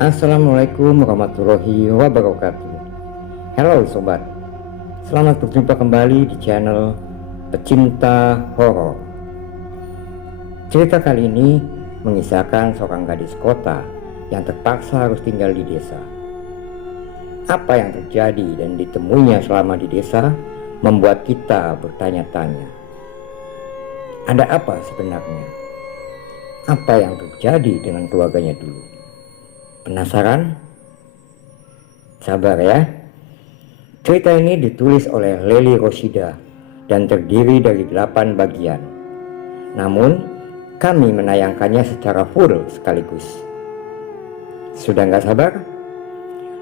Assalamualaikum warahmatullahi wabarakatuh. Halo sobat, selamat berjumpa kembali di channel Pecinta Horor. Cerita kali ini mengisahkan seorang gadis kota yang terpaksa harus tinggal di desa. Apa yang terjadi dan ditemuinya selama di desa membuat kita bertanya-tanya. Ada apa sebenarnya? Apa yang terjadi dengan keluarganya dulu? Penasaran? Sabar ya. Cerita ini ditulis oleh Lely Rosida dan terdiri dari 8 bagian. Namun, kami menayangkannya secara full sekaligus. Sudah nggak sabar?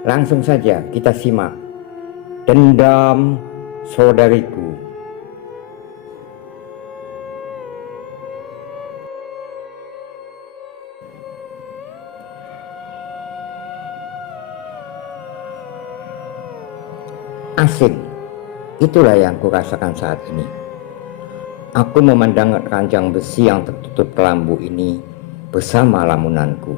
Langsung saja kita simak Dendam Saudariku. Asing, itulah yang kurasakan saat ini. Aku memandang ranjang besi yang tertutup kelambu ini bersama lamunanku.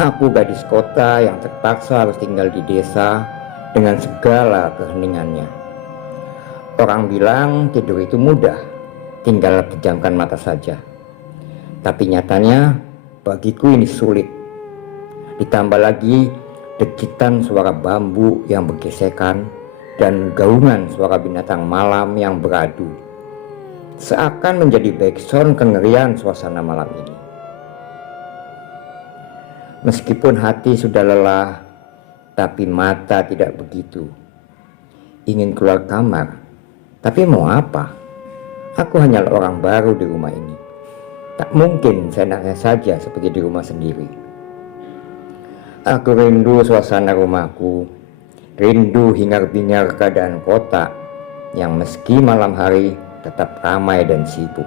Aku gadis kota yang terpaksa harus tinggal di desa dengan segala keheningannya. Orang bilang tidur itu mudah, tinggal pejamkan mata saja. Tapi nyatanya bagiku ini sulit. Ditambah lagi dekitan suara bambu yang bergesekan dan gaungan suara binatang malam yang beradu seakan menjadi backsound kengerian suasana malam ini. Meskipun hati sudah lelah, tapi mata tidak begitu. Ingin keluar kamar, tapi mau apa? Aku hanyalah orang baru di rumah ini. Tak mungkin seenaknya saja seperti di rumah sendiri. Aku rindu suasana rumahku, rindu hingar-bingar keadaan kota yang meski malam hari tetap ramai dan sibuk.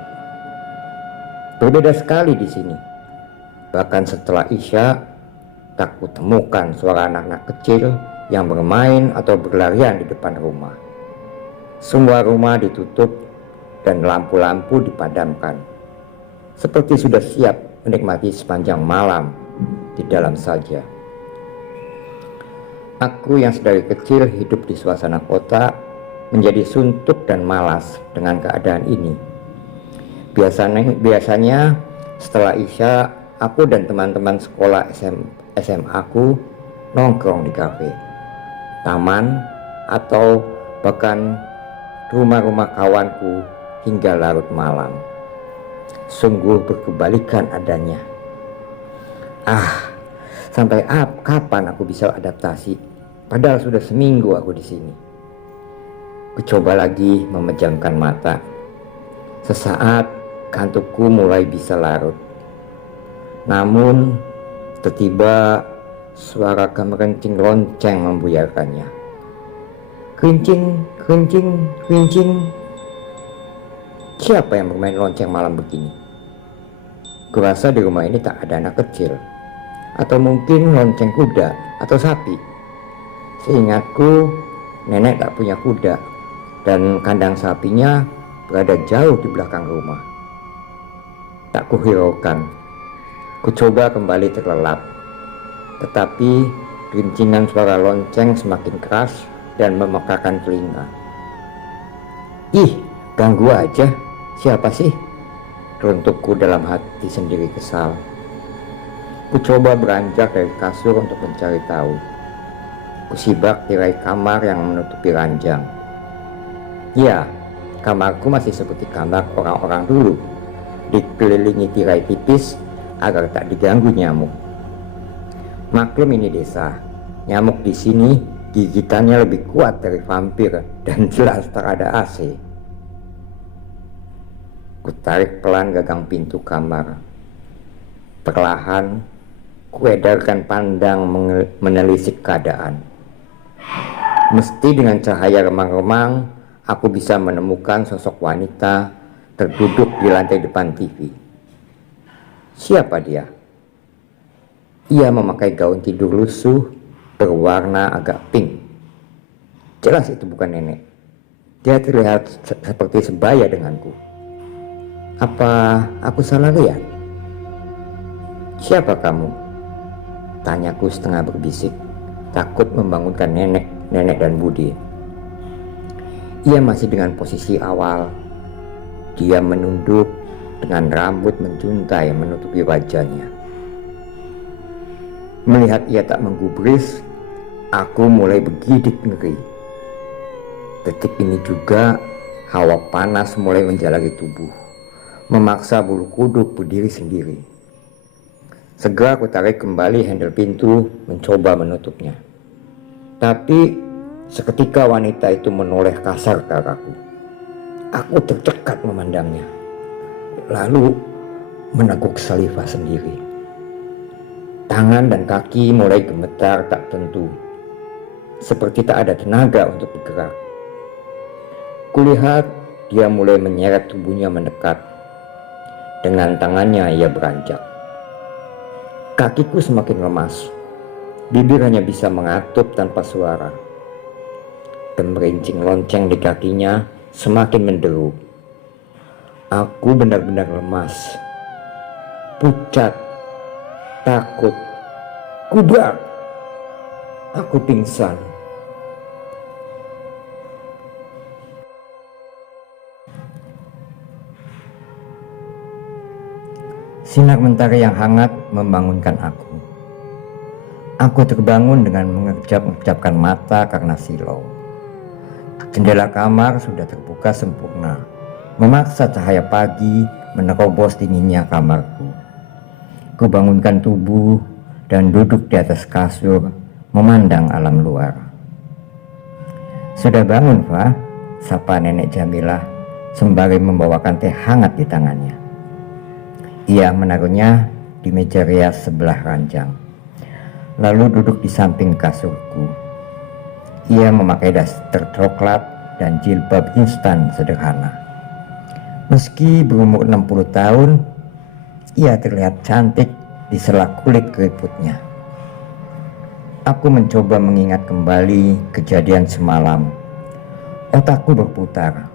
Berbeda sekali di sini. Bahkan setelah Isya, tak kutemukan suara anak-anak kecil yang bermain atau berlarian di depan rumah. Semua rumah ditutup dan lampu-lampu dipadamkan. Seperti sudah siap menikmati sepanjang malam di dalam saja. Aku yang sedari kecil hidup di suasana kota menjadi suntuk dan malas dengan keadaan ini. Biasanya setelah Isya, aku dan teman-teman sekolah SMA aku nongkrong di kafe, taman, atau bahkan rumah-rumah kawanku hingga larut malam. Sungguh berkebalikan adanya. Sampai kapan aku bisa adaptasi? Padahal sudah seminggu aku di sini. Kucoba lagi memejamkan mata. Sesaat kantukku mulai bisa larut. Namun tiba-tiba suara kemerencing lonceng membuyarkannya. Kerincing, kerincing, kerincing. Siapa yang bermain lonceng malam begini? Kurasa di rumah ini tak ada anak kecil. Atau mungkin lonceng kuda atau sapi. Seingatku nenek tak punya kuda dan kandang sapinya berada jauh di belakang rumah. Tak kuhiraukan. Kucoba kembali terlelap. Tetapi rincingan suara lonceng semakin keras dan memekakan telinga. Ih, ganggu aja. Siapa sih? Runtukku dalam hati sendiri kesal. Kucoba beranjak dari kasur untuk mencari tahu. Kusibak tirai kamar yang menutupi ranjang. Ya, kamarku masih seperti kamar orang-orang dulu, dikelilingi tirai tipis agar tak diganggu nyamuk. Maklum ini desa, nyamuk di sini gigitannya lebih kuat dari vampir dan jelas tak ada AC. Kutarik pelan gagang pintu kamar. Perlahan kuedarkan pandang menelisik keadaan. Mesti dengan cahaya remang-remang aku bisa menemukan sosok wanita terduduk di lantai depan TV. Siapa dia? Ia memakai gaun tidur lusuh berwarna agak pink. Jelas itu bukan nenek. Dia terlihat seperti sebaya denganku. Apa aku salah lihat? Siapa kamu? Tanyaku setengah berbisik, takut membangunkan nenek dan Bude. Ia masih dengan posisi awal. Dia menunduk dengan rambut menjuntai menutupi wajahnya. Melihat ia tak menggubris, aku mulai bergidik ngeri. Detik ini juga hawa panas mulai menjalari tubuh, memaksa bulu kuduk berdiri sendiri. Segera aku tarik kembali handle pintu, mencoba menutupnya. Tapi seketika wanita itu menoleh kasar ke arahku. Aku tercekat memandangnya, lalu meneguk saliva sendiri. Tangan dan kaki mulai gemetar tak tentu, seperti tak ada tenaga untuk bergerak. Kulihat dia mulai menyeret tubuhnya mendekat. Dengan tangannya ia beranjak. Kakiku semakin lemas. Bibir hanya bisa mengatup tanpa suara. Gemerincing lonceng di kakinya semakin menderu. Aku benar-benar lemas, pucat, takut, kudak. Aku pingsan. Sinar mentari yang hangat membangunkan aku. Aku terbangun dengan mengejap-ngejapkan mata karena silau. Jendela kamar sudah terbuka sempurna, memaksa cahaya pagi menerobos dinginnya kamarku. Kubangunkan tubuh dan duduk di atas kasur, memandang alam luar. "Sudah bangun, Fa?" sapa Nenek Jamilah sembari membawakan teh hangat di tangannya. Ia menaruhnya di meja rias sebelah ranjang, lalu duduk di samping kasurku. Ia memakai daster coklat dan jilbab instan sederhana. Meski berumur 60 tahun, ia terlihat cantik di sela kulit keriputnya. Aku mencoba mengingat kembali kejadian semalam. Otakku berputar.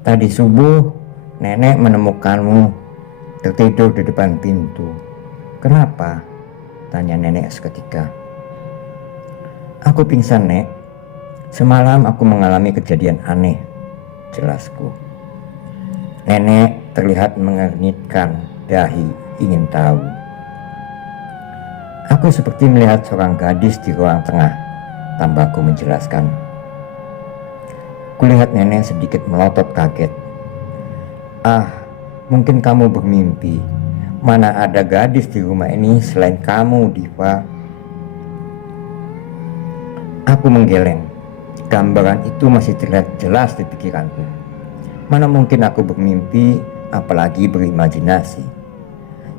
Tadi subuh, Nenek menemukanmu tertidur di depan pintu. "Kenapa?" tanya Nenek seketika. "Aku pingsan, Nek. Semalam aku mengalami kejadian aneh," jelasku. Nenek terlihat mengernyitkan dahi ingin tahu. "Aku seperti melihat seorang gadis di ruang tengah," tambahku menjelaskan. Kulihat Nenek sedikit melotot kaget. "Ah, mungkin kamu bermimpi. Mana ada gadis di rumah ini selain kamu, Diva." Aku menggeleng. Gambaran itu masih terlihat jelas di pikiranku. Mana mungkin aku bermimpi, apalagi berimajinasi.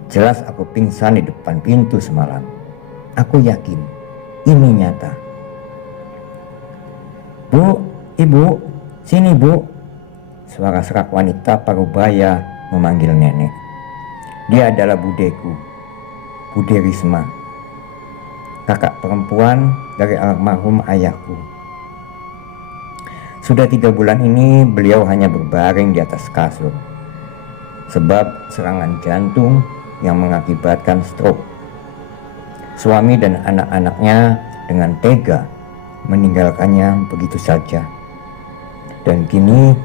Jelas aku pingsan di depan pintu semalam. Aku yakin ini nyata. "Bu, Ibu, sini Bu." Suara serak wanita parubaya memanggil Nenek. Dia adalah budeku, Bude Risma, kakak perempuan dari almarhum ayahku. Sudah 3 bulan ini beliau hanya berbaring di atas kasur sebab serangan jantung yang mengakibatkan stroke. Suami dan anak-anaknya dengan tega meninggalkannya begitu saja, dan kini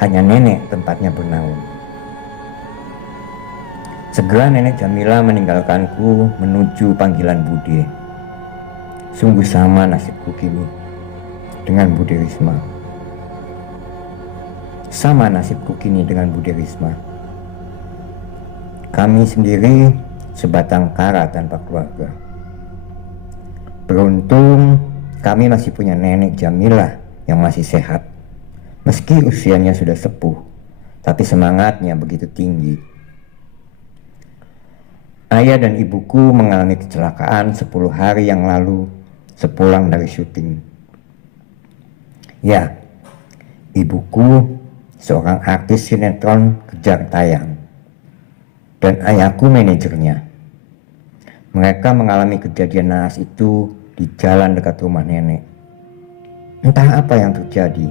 hanya Nenek tempatnya bernaung. Segera Nenek Jamila meninggalkanku menuju panggilan Bude. Sungguh sama nasibku kini dengan Bude Risma. Sama nasibku kini dengan Bude Risma. Kami sendiri sebatang kara tanpa keluarga. Beruntung kami masih punya Nenek Jamila yang masih sehat. Meski usianya sudah sepuh, tapi semangatnya begitu tinggi. Ayah dan ibuku mengalami kecelakaan 10 hari yang lalu sepulang dari syuting. Ya, ibuku seorang artis sinetron Kejar Tayang, dan ayahku manajernya. Mereka mengalami kejadian naas itu di jalan dekat rumah Nenek. Entah apa yang terjadi.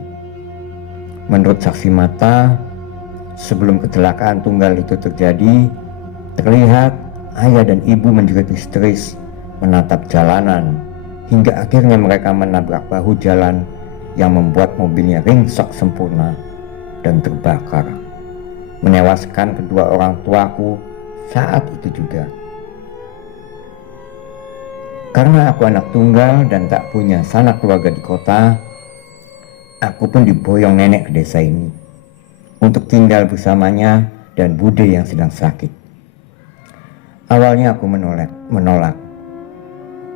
Menurut saksi mata, sebelum kecelakaan tunggal itu terjadi, terlihat Ayah dan ibu menjerit histeris, menatap jalanan, hingga akhirnya mereka menabrak bahu jalan yang membuat mobilnya ringsek sempurna dan terbakar, menewaskan kedua orang tuaku saat itu juga. Karena aku anak tunggal dan tak punya sanak keluarga di kota, aku pun diboyong nenek ke desa ini untuk tinggal bersamanya dan Bude yang sedang sakit. Awalnya aku menolak,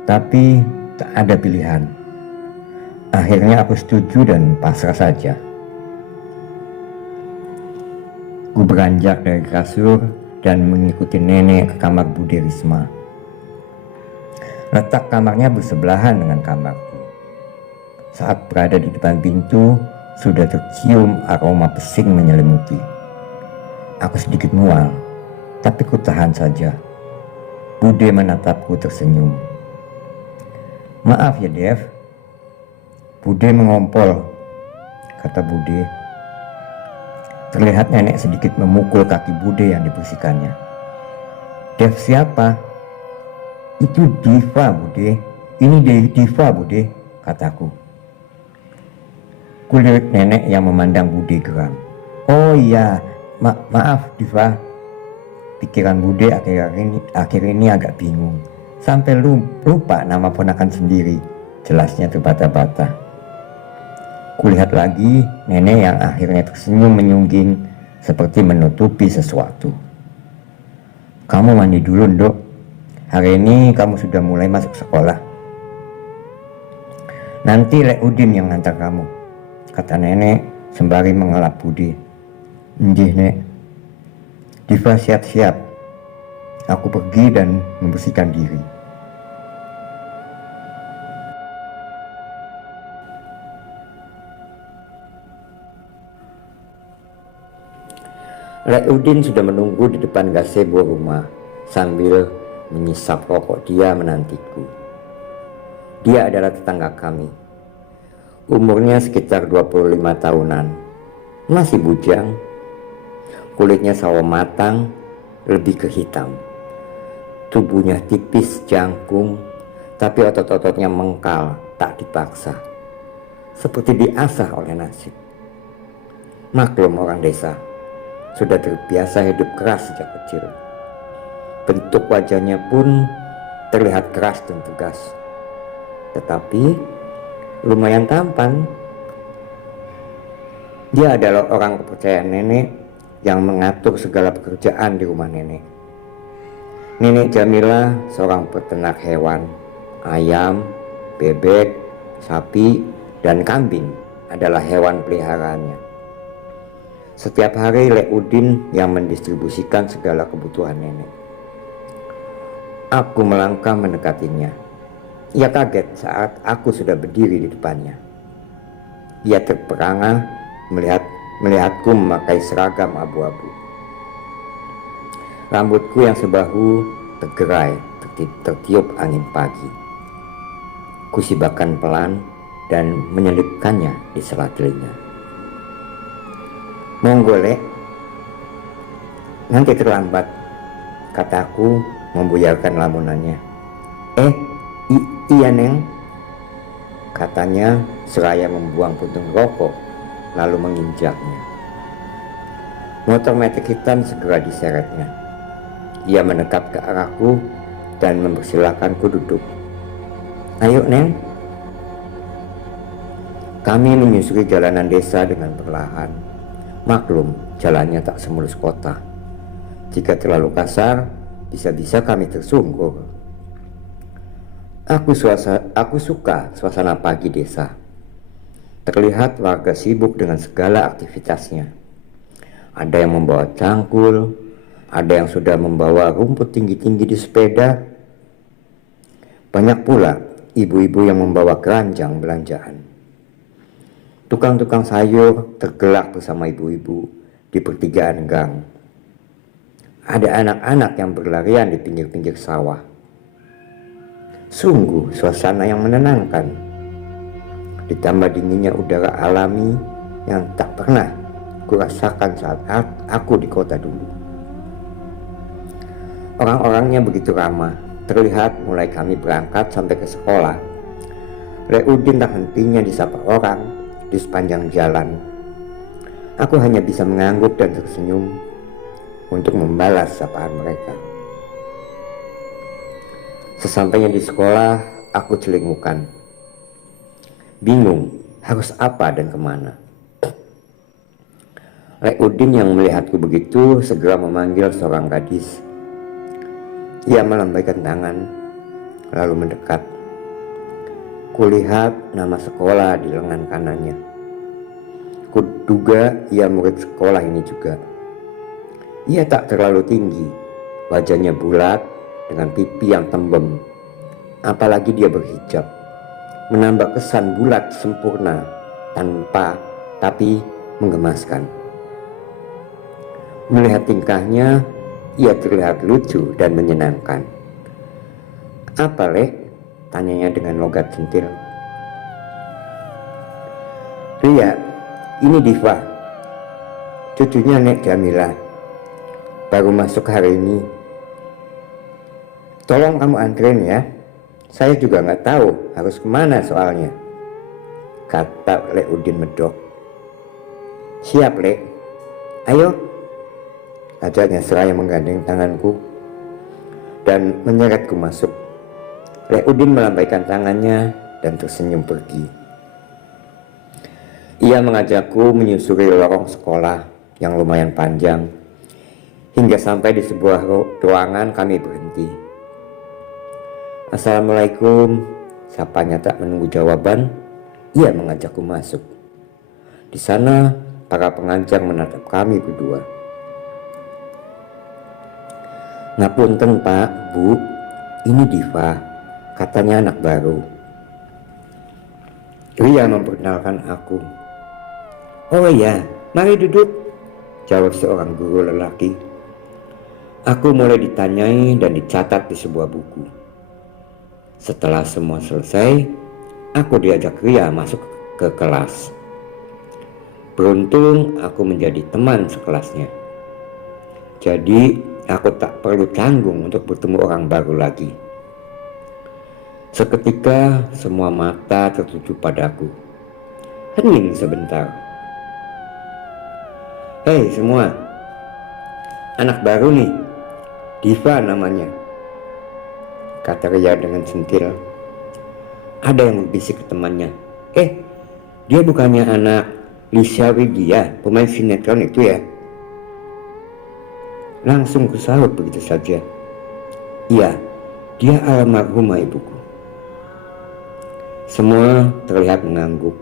tapi tak ada pilihan. Akhirnya aku setuju dan pasrah saja. Ku beranjak dari kasur dan mengikuti nenek ke kamar Bude Risma. Letak kamarnya bersebelahan dengan kamarku. Saat berada di depan pintu, sudah tercium aroma pesing menyelimuti. Aku sedikit mual, tapi ku tahan saja. Bude menatapku tersenyum. "Maaf ya Dev." Bude mengompol, kata Bude. Terlihat nenek sedikit memukul kaki Bude yang dibersihkannya. "Dev siapa?" "Itu Diva, Bude. Ini Diva, Bude," kataku. Kulirik nenek yang memandang Bude geram. "Oh iya, maaf Diva." Pikiran Bude akhir ini agak bingung, sampai lupa nama ponakan sendiri, jelasnya terbata-bata. Kulihat lagi nenek yang akhirnya tersenyum menyungging seperti menutupi sesuatu. "Kamu mandi dulu, Dok. Hari ini kamu sudah mulai masuk sekolah." "Nanti Lek Udin yang ngantar kamu," kata nenek sembari mengelap Bude. "Nggih, Nek." "Diva siap-siap. Aku pergi dan membersihkan diri." Lek Udin sudah menunggu di depan gazebo rumah sambil menyisap rokok dia menantiku. Dia adalah tetangga kami. Umurnya sekitar 25 tahunan. Masih bujang. Kulitnya sawo matang, lebih ke hitam. Tubuhnya tipis jangkung, tapi otot-ototnya mengkal, tak dipaksa. Seperti diasah oleh nasib. Maklum orang desa, sudah terbiasa hidup keras sejak kecil. Bentuk wajahnya pun terlihat keras dan tegas. Tetapi lumayan tampan. Dia adalah orang kepercayaan nenek yang mengatur segala pekerjaan di rumah nenek. Nenek Jamila seorang peternak hewan. Ayam, bebek, sapi, dan kambing adalah hewan peliharaannya. Setiap hari Lek Udin yang mendistribusikan segala kebutuhan nenek. Aku melangkah mendekatinya. Ia kaget saat aku sudah berdiri di depannya. Ia terperangah melihatku memakai seragam abu-abu. Rambutku yang sebahu tergerai tertiup angin pagi. Kusibakan pelan dan menyelipkannya di sela telinga. "Monggo, Lek. Nanti terlambat," kataku membuyarkan lamunannya. Iya Neng," katanya seraya membuang puntung rokok lalu menginjaknya. Motor metik hitam segera diseretnya. Ia mendekat ke arahku dan mempersilahkanku duduk. "Ayo Neng." Kami menyusuri jalanan desa dengan perlahan. Maklum, jalannya tak semulus kota. Jika terlalu kasar, bisa-bisa kami tersungkur. Aku suka suasana pagi desa. Terlihat warga sibuk dengan segala aktivitasnya. Ada yang membawa cangkul, ada yang sudah membawa rumput tinggi-tinggi di sepeda. Banyak pula ibu-ibu yang membawa keranjang belanjaan. Tukang-tukang sayur tergelak bersama ibu-ibu di pertigaan gang. Ada anak-anak yang berlarian di pinggir-pinggir sawah. Sungguh suasana yang menenangkan. Ditambah dinginnya udara alami yang tak pernah kurasakan saat aku di kota dulu. Orang-orangnya begitu ramah, terlihat mulai kami berangkat sampai ke sekolah. Leudin tak hentinya disapa orang di sepanjang jalan. Aku hanya bisa mengangguk dan tersenyum untuk membalas sapaan mereka. Sesampainya di sekolah, aku celingukan. Bingung harus apa dan kemana. Leudin yang melihatku begitu segera memanggil seorang gadis. Ia melambaikan tangan, lalu mendekat. Kulihat nama sekolah di lengan kanannya. Kuduga ia murid sekolah ini juga. Ia tak terlalu tinggi, wajahnya bulat dengan pipi yang tembem. Apalagi dia berhijab, menambah kesan bulat sempurna, tapi menggemaskan. Melihat tingkahnya, ia terlihat lucu dan menyenangkan. "Apa, Lek?" tanyanya dengan logat centil. "Ria, ini Diva, cucunya Nek Jamila. Baru masuk hari ini. Tolong kamu anterin ya. Saya juga nggak tahu harus kemana soalnya," kata Leudin medok. "Siap, Lek. Ayo," ajaknya seraya menggandeng tanganku dan menyeretku masuk. Leudin melambaikan tangannya dan tersenyum pergi. Ia mengajakku menyusuri lorong sekolah yang lumayan panjang. Hingga sampai di sebuah ruangan kami berhenti. "Assalamualaikum," sapanya tak menunggu jawaban. Ia mengajakku masuk. Di sana para pengajar menatap kami berdua. "Ngapunten Pak, Bu, ini Diva, katanya anak baru." Ria memperkenalkan aku. "Oh iya, mari duduk," jawab seorang guru lelaki. Aku mulai ditanyai dan dicatat di sebuah buku. Setelah semua selesai, aku diajak Ria masuk ke kelas. Beruntung aku menjadi teman sekelasnya. Jadi aku tak perlu canggung untuk bertemu orang baru lagi. Seketika semua mata tertuju padaku. Hening sebentar. "Hei semua, anak baru nih, Diva namanya," kata Ria dengan centil. Ada yang berbisik ke temannya, dia bukannya anak Lisa Widya, pemain sinetron itu ya?" Langsung kusahut begitu saja. "Iya, dia almarhumah ibuku." Semua terlihat mengangguk,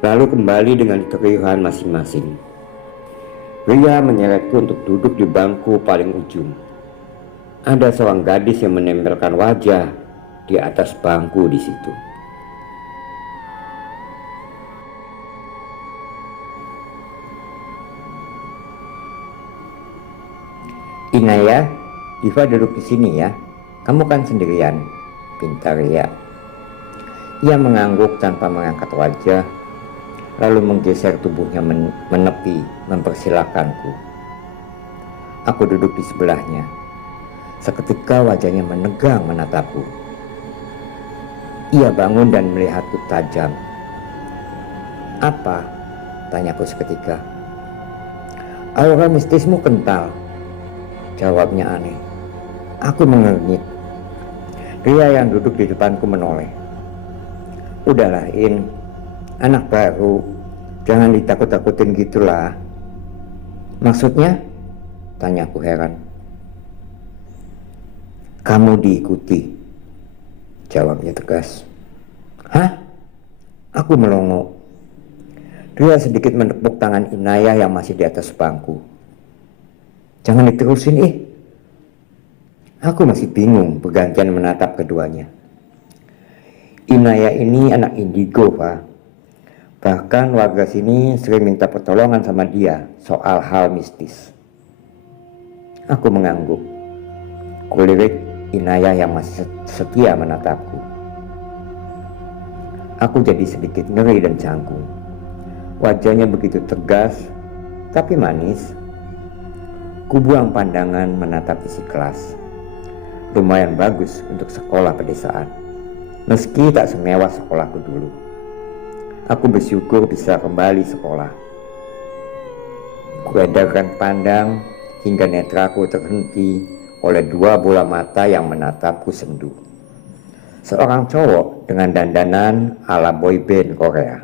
lalu kembali dengan keriuhan masing-masing. Ria menyeretku untuk duduk di bangku paling ujung. Ada seorang gadis yang menempelkan wajah di atas bangku di situ. "Inaya, Diva duduk di sini ya. Kamu kan sendirian," pinta Ria. Ia mengangguk tanpa mengangkat wajah, lalu menggeser tubuhnya menepi mempersilakanku. Aku duduk di sebelahnya. Seketika wajahnya menegang menatapku. Ia bangun dan melihatku tajam. "Apa?" tanyaku seketika. "Aura mistismu kental," jawabnya aneh. Aku mengernyit. Ria yang duduk di depanku menoleh. "Udahlah In, anak baru, jangan ditakut-takutin gitulah." "Maksudnya?" tanyaku heran. "Kamu diikuti," jawabnya tegas. "Hah?" Aku melongo. Ria sedikit menepuk tangan Inaya yang masih di atas bangku. "Jangan diterusin Aku masih bingung bergantian menatap keduanya. Inaya ini anak indigo, Pak. Bahkan warga sini sering minta pertolongan sama dia soal hal mistis. Aku mengangguk. Kulirik Inaya yang masih setia menatapku. Aku jadi sedikit ngeri dan canggung. Wajahnya begitu tegas, tapi manis. Ku buang pandangan menatap isi kelas. Lumayan bagus untuk sekolah pedesaan, meski tak semewah sekolahku dulu. Aku bersyukur bisa kembali sekolah. Kuedarkan pandang hingga netraku terhenti oleh dua bola mata yang menatapku sendu. Seorang cowok dengan dandanan ala boyband Korea.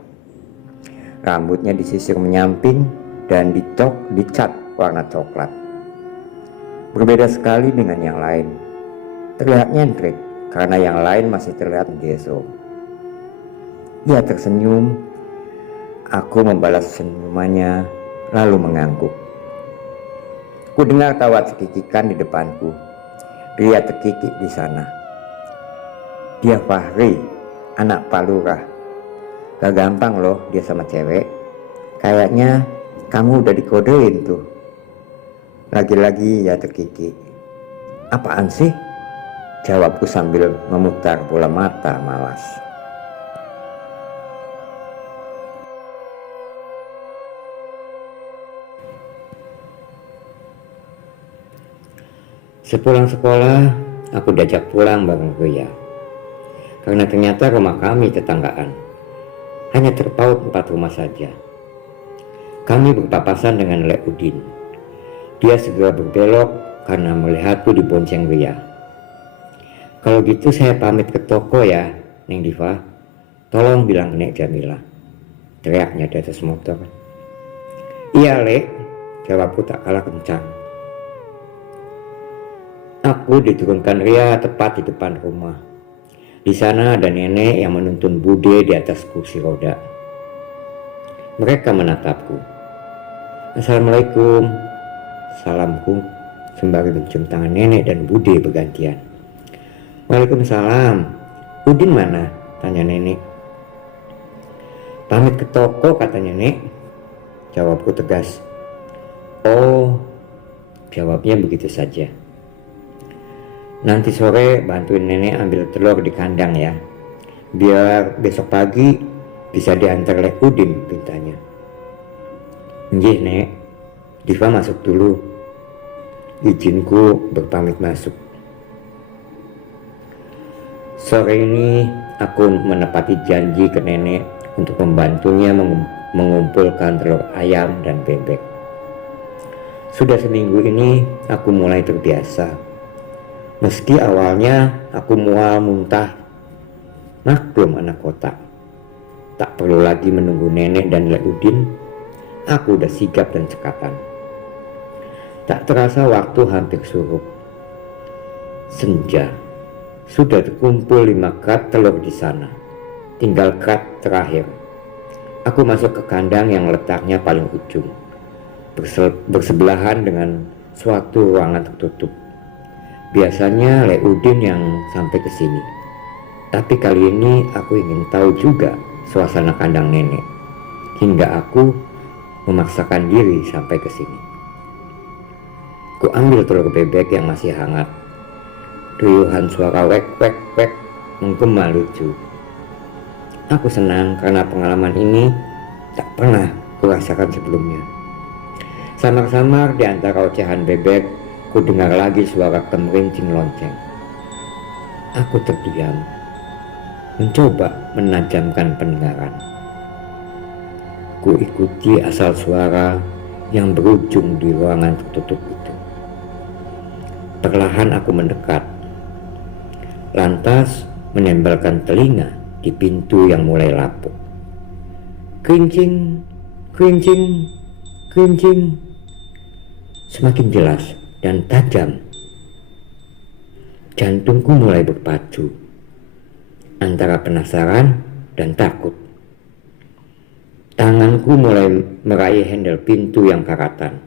Rambutnya disisir menyamping dan dicat warna coklat. Berbeda sekali dengan yang lain. Terlihat nyentrik karena yang lain masih terlihat geso. Ia tersenyum. Aku membalas senyumannya lalu mengangguk. Ku dengar tawa cekikikan di depanku. Pria terkikik di sana. Dia Fahri, anak Pak Lurah. Gak gampang loh dia sama cewek. Kayaknya kamu udah dikodein tuh. Lagi-lagi ya terkikik. Apaan sih? Jawabku sambil memutar bola mata malas. Sepulang sekolah, aku diajak pulang bareng Ria. Karena ternyata rumah kami tetanggaan. Hanya terpaut 4 rumah saja. Kami berpapasan dengan Lek Udin. Dia segera berbelok karena melihatku dibonceng Ria. Kalau gitu saya pamit ke toko ya, Neng Diva. Tolong bilang ke Nek Jamila. Teriaknya di atas motor. Iya Lek, jawabku tak kalah kencang. Aku diturunkan Ria tepat di depan rumah. Di sana ada nenek yang menuntun Bude di atas kursi roda. Mereka menatapku. Assalamualaikum. Salamku sembari mencium tangan nenek dan Bude bergantian. Waalaikumsalam. Udin mana? Tanya nenek. Pamit ke toko katanya nenek. Jawabku tegas. Oh, jawabnya begitu saja. Nanti sore bantuin nenek ambil telur di kandang ya. Biar besok pagi bisa diantar Lek Udin, pintanya. Nggih Nek, Diva masuk dulu. Izinku berpamit masuk. Sore ini aku menepati janji ke nenek untuk membantunya mengumpulkan telur ayam dan bebek. Sudah seminggu ini aku mulai terbiasa. Meski awalnya aku mual muntah, maklum anak kota. Tak perlu lagi menunggu nenek dan Lek Udin, aku udah sigap dan cekatan. Tak terasa waktu hampir surup. Senja, sudah terkumpul 5 krat telur di sana. Tinggal krat terakhir. Aku masuk ke kandang yang letaknya paling ujung, bersebelahan dengan suatu ruangan tertutup. Biasanya Lek Udin yang sampai ke sini. Tapi kali ini aku ingin tahu juga suasana kandang nenek. Hingga aku memaksakan diri sampai ke sini. Ku ambil telur bebek yang masih hangat. Riuhan suara wek wek wek menggema lucu. Aku senang karena pengalaman ini tak pernah kurasakan sebelumnya. Samar-samar di antara ocehan bebek, ku dengar lagi suara kemerincing lonceng. Aku terdiam, mencoba menajamkan pendengaran. Ku ikuti asal suara yang berujung di ruangan tertutup itu. Perlahan aku mendekat, lantas menempelkan telinga di pintu yang mulai lapuk. Kerincing, kerincing, kerincing. Semakin jelas dan tajam. Jantungku mulai berpacu antara penasaran dan takut. Tanganku mulai meraih handle pintu yang karatan.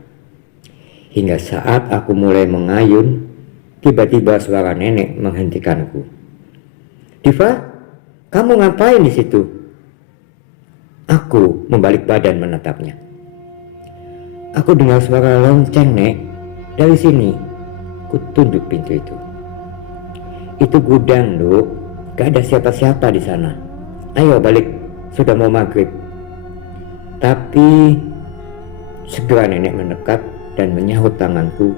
Hingga saat aku mulai mengayun, tiba-tiba suara nenek menghentikanku. Diva, kamu ngapain di situ? Aku membalik badan menatapnya. Aku dengar suara lonceng, Nek. Dari sini, ku tunjuk pintu itu. Itu gudang, Duk. Gak ada siapa-siapa di sana. Ayo balik, sudah mau maghrib. Tapi segera nenek mendekat dan menyahut tanganku.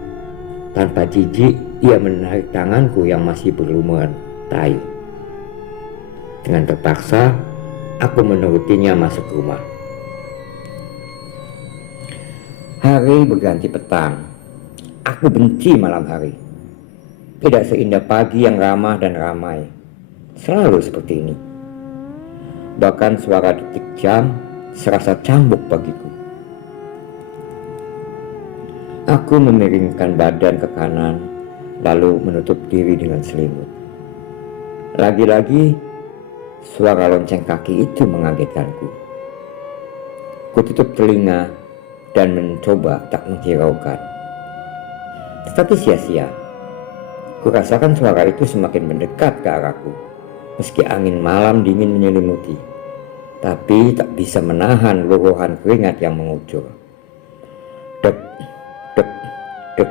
Tanpa jijik, ia menarik tanganku yang masih berlumuran tai. Dengan terpaksa, aku menurutinya masuk rumah. Hari berganti petang. Aku benci malam hari. Tidak seindah pagi yang ramah dan ramai. Selalu seperti ini. Bahkan suara detik jam serasa cambuk bagiku. Aku memiringkan badan ke kanan, lalu menutup diri dengan selimut. Lagi-lagi, suara lonceng kaki itu mengagetkanku. Kututup telinga dan mencoba tak menghiraukan. Tetapi sia-sia. Kurasakan suara itu semakin mendekat ke arahku, meski angin malam dingin menyelimuti. Tapi tak bisa menahan luruhan keringat yang mengucur. Dek, dek, dek.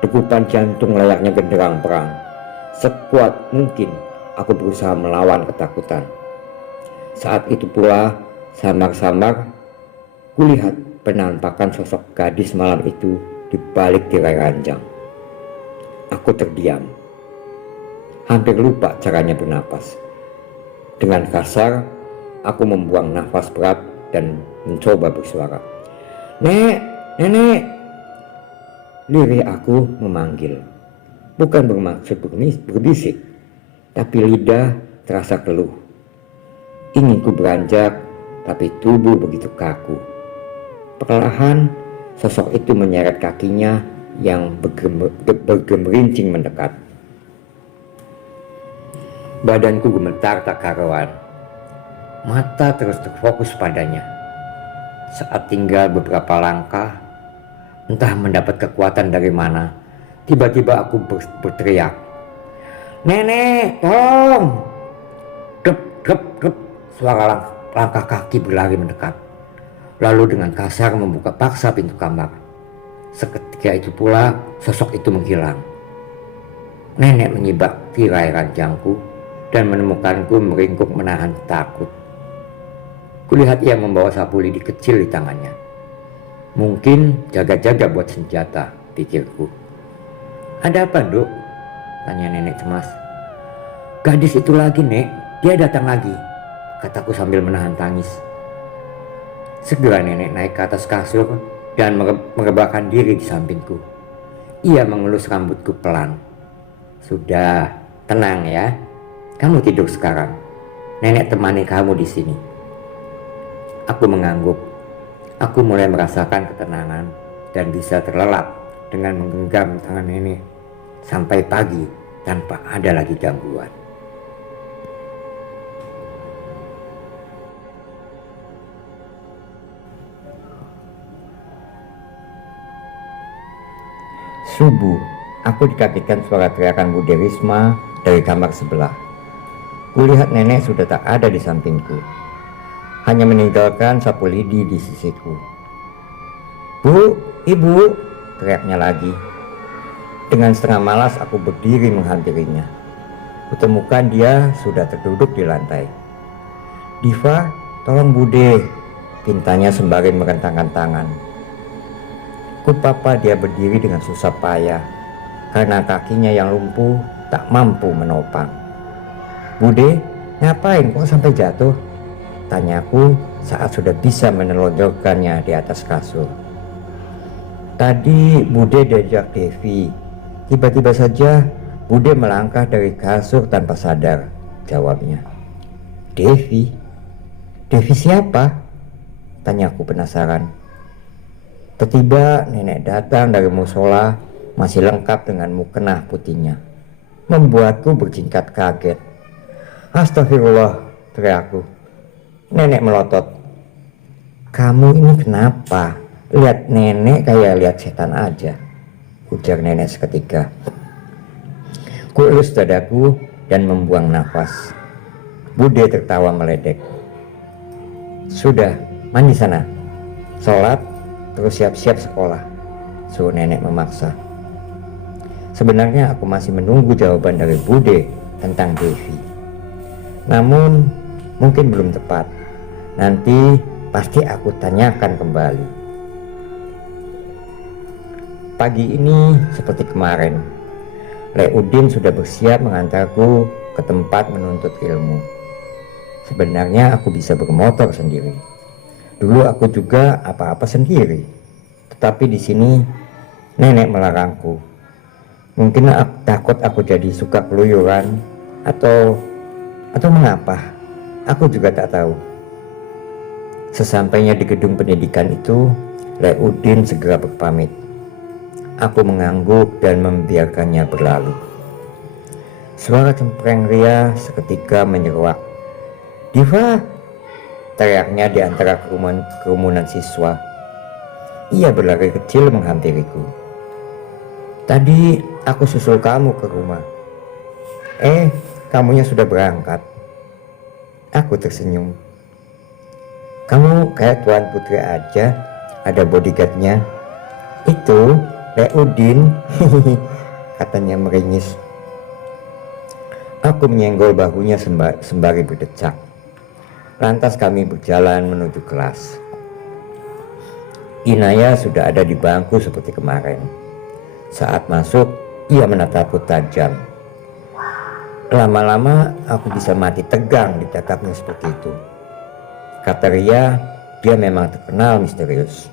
Degupan jantung layaknya genderang perang. Sekuat mungkin aku berusaha melawan ketakutan. Saat itu pula samar-samar kulihat penampakan sosok gadis malam itu di balik tirai ranjang. Aku terdiam. Hampir lupa caranya bernapas. Dengan kasar, aku membuang nafas berat dan mencoba bersuara. Nek, nenek. Lirih aku memanggil. Bukan bermaksud berbisik, tapi lidah terasa keluh. Ingin ku beranjak, tapi tubuh begitu kaku. Perlahan, sosok itu menyeret kakinya yang bergemerincing mendekat. Badanku gemetar tak karuan. Mata terus terfokus padanya. Saat tinggal beberapa langkah, entah mendapat kekuatan dari mana, tiba-tiba aku berteriak. Nenek, tolong! Dep, dep, dep. Suara langkah kaki berlari mendekat. Lalu dengan kasar membuka paksa pintu kamar. Seketika itu pula sosok itu menghilang. Nenek menyibak tirai ranjangku dan menemukanku meringkuk menahan takut. Kulihat ia membawa sapu lidi kecil di tangannya. Mungkin jaga-jaga buat senjata, pikirku. Ada apa, Dok? Tanya nenek cemas. Gadis itu lagi, Nek. Dia datang lagi, kataku sambil menahan tangis. Segera nenek naik ke atas kasur dan merebahkan diri di sampingku. Ia mengelus rambutku pelan. Sudah, tenang ya. Kamu tidur sekarang. Nenek temani kamu di sini. Aku mengangguk. Aku mulai merasakan ketenangan dan bisa terlelap dengan menggenggam tangan nenek sampai pagi tanpa ada lagi gangguan. Subuh, aku dikagetkan suara teriakan Bude Risma dari kamar sebelah. Kulihat nenek sudah tak ada di sampingku. Hanya meninggalkan sapu lidi di sisiku. Bu, ibu, teriaknya lagi. Dengan setengah malas aku berdiri menghampirinya. Kutemukan dia sudah terduduk di lantai. Diva, tolong Bude, pintanya sembari merentangkan tangan. Kupapa dia berdiri dengan susah payah karena kakinya yang lumpuh tak mampu menopang. Bude, ngapain kok sampai jatuh? Tanyaku saat sudah bisa menelonjorkannya di atas kasur. Tadi Bude diajak Devi. Tiba-tiba saja Bude melangkah dari kasur tanpa sadar, jawabnya. Devi? Devi siapa? Tanyaku penasaran. Tiba-tiba nenek datang dari musola masih lengkap dengan mukena putihnya. Membuatku bertingkat kaget. Astagfirullah, teriakku. Nenek melotot. Kamu ini kenapa? Lihat nenek kayak lihat setan aja, ujar nenek seketika. Kuelus dadaku dan membuang nafas. Bude tertawa meledek. Sudah, mandi sana. Sholat, terus siap-siap sekolah, suruh nenek memaksa. Sebenarnya aku masih menunggu jawaban dari Bude tentang Devi. Namun mungkin belum tepat. Nanti pasti aku tanyakan kembali. Pagi ini seperti kemarin, Leudin sudah bersiap mengantarku ke tempat menuntut ilmu. Sebenarnya aku bisa bermotor sendiri. Dulu aku juga apa-apa sendiri. Tetapi di sini nenek melarangku. Mungkin takut aku jadi suka keluyuran atau mengapa? Aku juga tak tahu. Sesampainya di gedung pendidikan itu, Leudin segera berpamit. Aku mengangguk dan membiarkannya berlalu. Suara cempreng Ria seketika menyeruak. "Diva!" teriaknya di antara kerumunan siswa. Ia berlari kecil menghampiriku. "Tadi aku susul kamu ke rumah." Kamunya sudah berangkat." Aku tersenyum. "Kamu kayak Tuan Putri aja, ada bodyguardnya." "Itu Leudin," katanya meringis. Aku menyenggol bahunya sembari berdecak. Lantas kami berjalan menuju kelas. Inaya sudah ada di bangku seperti kemarin. Saat masuk, ia menatapku tajam. Lama-lama aku bisa mati tegang di tatapnya seperti itu. Kata Ria, dia memang terkenal misterius,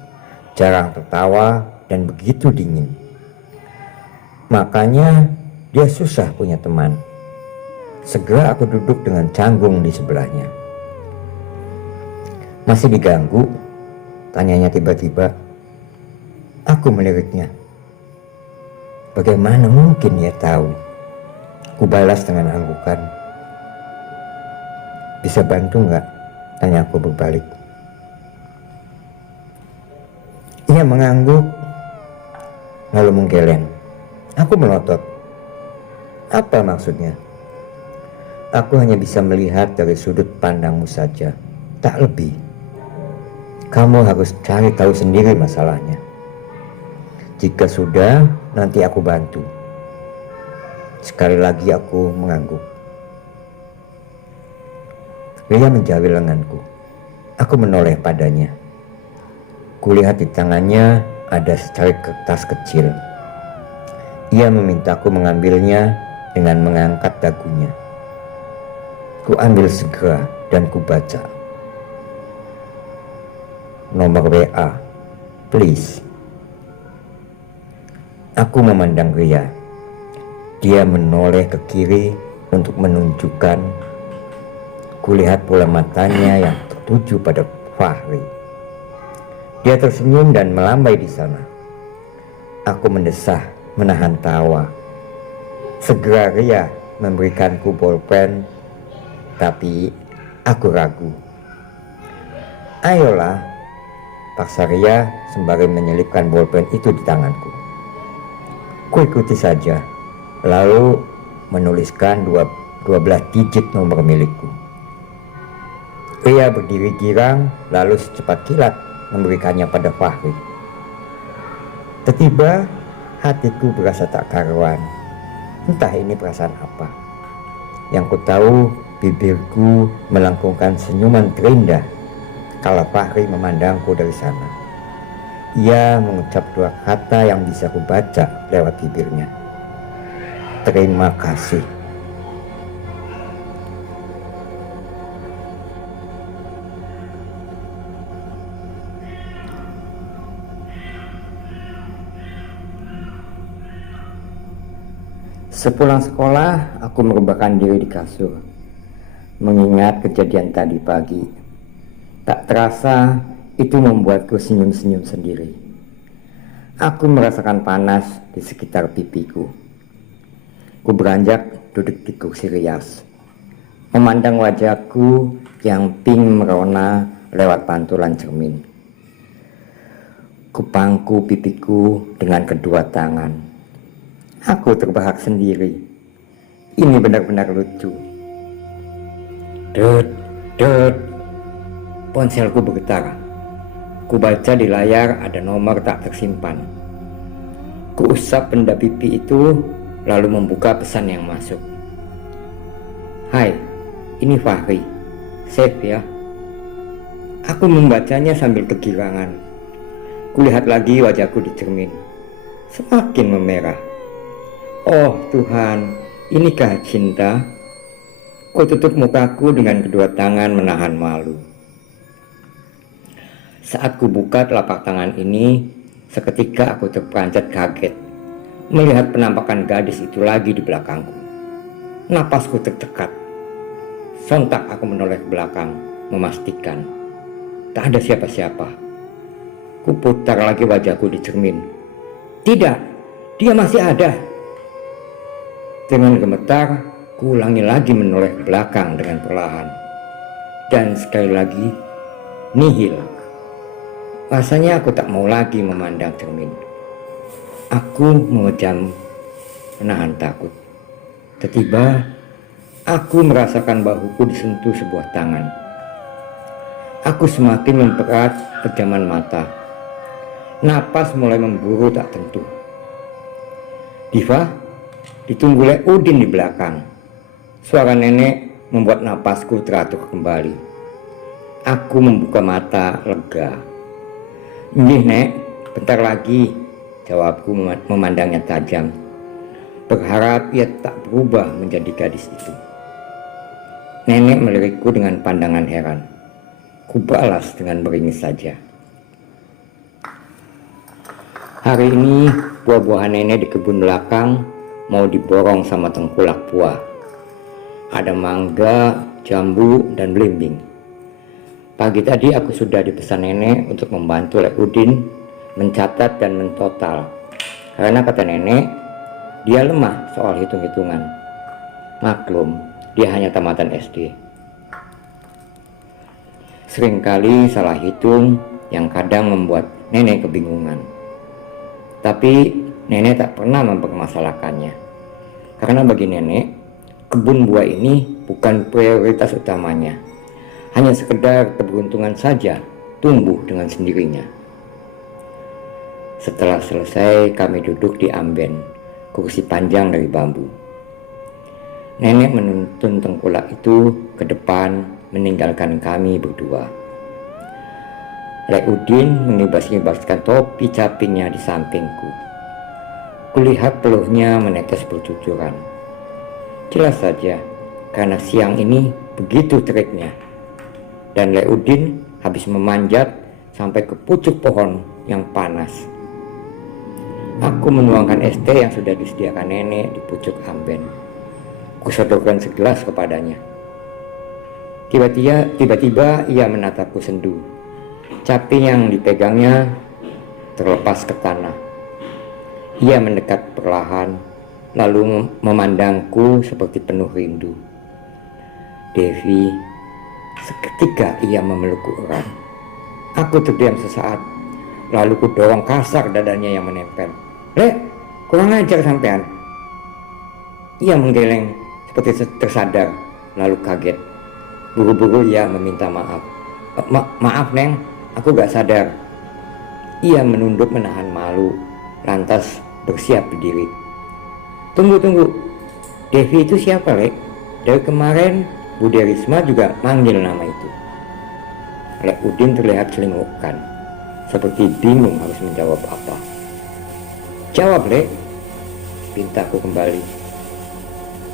jarang tertawa dan begitu dingin. Makanya dia susah punya teman. Segera aku duduk dengan canggung di sebelahnya. "Masih diganggu?" tanyanya tiba-tiba. Aku meliriknya. Bagaimana mungkin dia tahu? Kubalas dengan anggukan. "Bisa bantu nggak?" tanya aku berbalik. Ia mengangguk, lalu menggeleng. Aku melotot. "Apa maksudnya?" "Aku hanya bisa melihat dari sudut pandangmu saja, tak lebih. Kamu harus cari tahu sendiri masalahnya. Jika sudah, nanti aku bantu." Sekali lagi aku mengangguk. Ria menjawil lenganku. Aku menoleh padanya. Kulihat di tangannya ada secari kertas kecil. Ia memintaku mengambilnya dengan mengangkat dagunya. Ku ambil segera dan ku baca. "Nomor WA, please." Aku memandang Ria. Dia menoleh ke kiri untuk menunjukkan. Kulihat pula matanya yang tertuju pada Fahri. Dia tersenyum dan melambai di sana. Aku mendesah, menahan tawa. Segera Ria memberikanku bolpen, tapi aku ragu. "Ayolah," paksa Ria sembari menyelipkan bolpen itu di tanganku. Ku ikuti saja, lalu menuliskan 12 digit nomor milikku. Ria berdiri girang, lalu secepat kilat memberikannya pada Fahri. Tiba-tiba hatiku berasa tak karuan. Entah ini perasaan apa. Yang ku tahu, bibirku melengkungkan senyuman terindah kala Fahri memandangku dari sana. Ia mengucap 2 kata yang bisa ku baca lewat bibirnya. "Terima kasih." Sepulang sekolah, aku merebahkan diri di kasur, mengingat kejadian tadi pagi. Tak terasa, itu membuatku senyum-senyum sendiri. Aku merasakan panas di sekitar pipiku. Ku beranjak duduk di kursi rias, memandang wajahku yang pink merona lewat pantulan cermin. Ku pangku pipiku dengan kedua tangan. Aku terbahak sendiri. Ini benar-benar lucu. Dut, dut. Ponselku bergetar. Ku baca di layar ada nomor tak tersimpan. Ku usap benda pipi itu, lalu membuka pesan yang masuk. "Hai, ini Fahri. Save ya." Aku membacanya sambil kegirangan. Kulihat lagi wajahku di cermin. semakin memerah. Oh Tuhan, inikah cinta? Ku tutup mukaku dengan kedua tangan menahan malu. Saat ku buka telapak tangan ini, seketika aku terperanjat kaget melihat penampakan gadis itu lagi di belakangku. Napasku tertekat. Sontak aku menoleh ke belakang, memastikan tak ada siapa-siapa. Ku putar lagi wajahku di cermin. Tidak, dia masih ada. Dengan gemetar, ku ulangi lagi menoleh ke belakang dengan perlahan. Dan sekali lagi, nihil. Rasanya aku tak mau lagi memandang cermin. Aku memejam, menahan takut. Tiba-tiba, aku merasakan bahuku disentuh sebuah tangan. Aku semakin mempererat pejaman mata. Napas mulai memburu tak tentu. Diva, ditunggu oleh Udin di belakang. Suara nenek membuat napasku teratur kembali. Aku membuka mata lega. "Nggih, Nek, bentar lagi," jawabku memandangnya tajam. Berharap ia tak berubah menjadi gadis itu. Nenek melirikku dengan pandangan heran. Kubalas dengan meringis saja. Hari ini buah-buahan nenek di kebun belakang mau diborong sama tengkulak buah. Ada mangga, jambu, dan belimbing. Pagi tadi aku sudah dipesan nenek untuk membantu Lek Udin mencatat dan mentotal. Karena kata nenek, dia lemah soal hitung-hitungan. Maklum, dia hanya tamatan SD. Seringkali salah hitung yang kadang membuat nenek kebingungan. Tapi nenek tak pernah mempermasalahkannya. Karena bagi nenek, kebun buah ini bukan prioritas utamanya. Hanya sekedar keberuntungan saja tumbuh dengan sendirinya. Setelah selesai, kami duduk di amben, kursi panjang dari bambu. Nenek menuntun tengkulak itu ke depan, meninggalkan kami berdua. Lek Udin menibas-nibaskan topi capingnya di sampingku. Kulihat peluhnya menetes bercucuran. Jelas saja, karena siang ini begitu teriknya. Dan Lek Udin habis memanjat sampai ke pucuk pohon yang panas. Aku menuangkan es teh yang sudah disediakan nenek di pucuk amben. Kusodorkan segelas kepadanya. Tiba-tiba ia menatapku sendu. Caping yang dipegangnya terlepas ke tanah. Ia mendekat perlahan, lalu memandangku seperti penuh rindu. "Devi," seketika ia memelukku erat. Aku terdiam sesaat, lalu kudorong kasar dadanya yang menempel. "Lek, kurang ajar sampean." Ia menggeleng seperti tersadar, lalu kaget. Buru-buru ia meminta maaf. Maaf Neng, aku gak sadar." Ia menunduk menahan malu, lantas bersiap berdiri. Tunggu. Devi itu siapa, Lek? Dari kemarin Bu Derisma juga manggil nama itu." Lek Udin terlihat celingukkan, seperti bingung harus menjawab apa. "Jawab, Lek," pintaku kembali.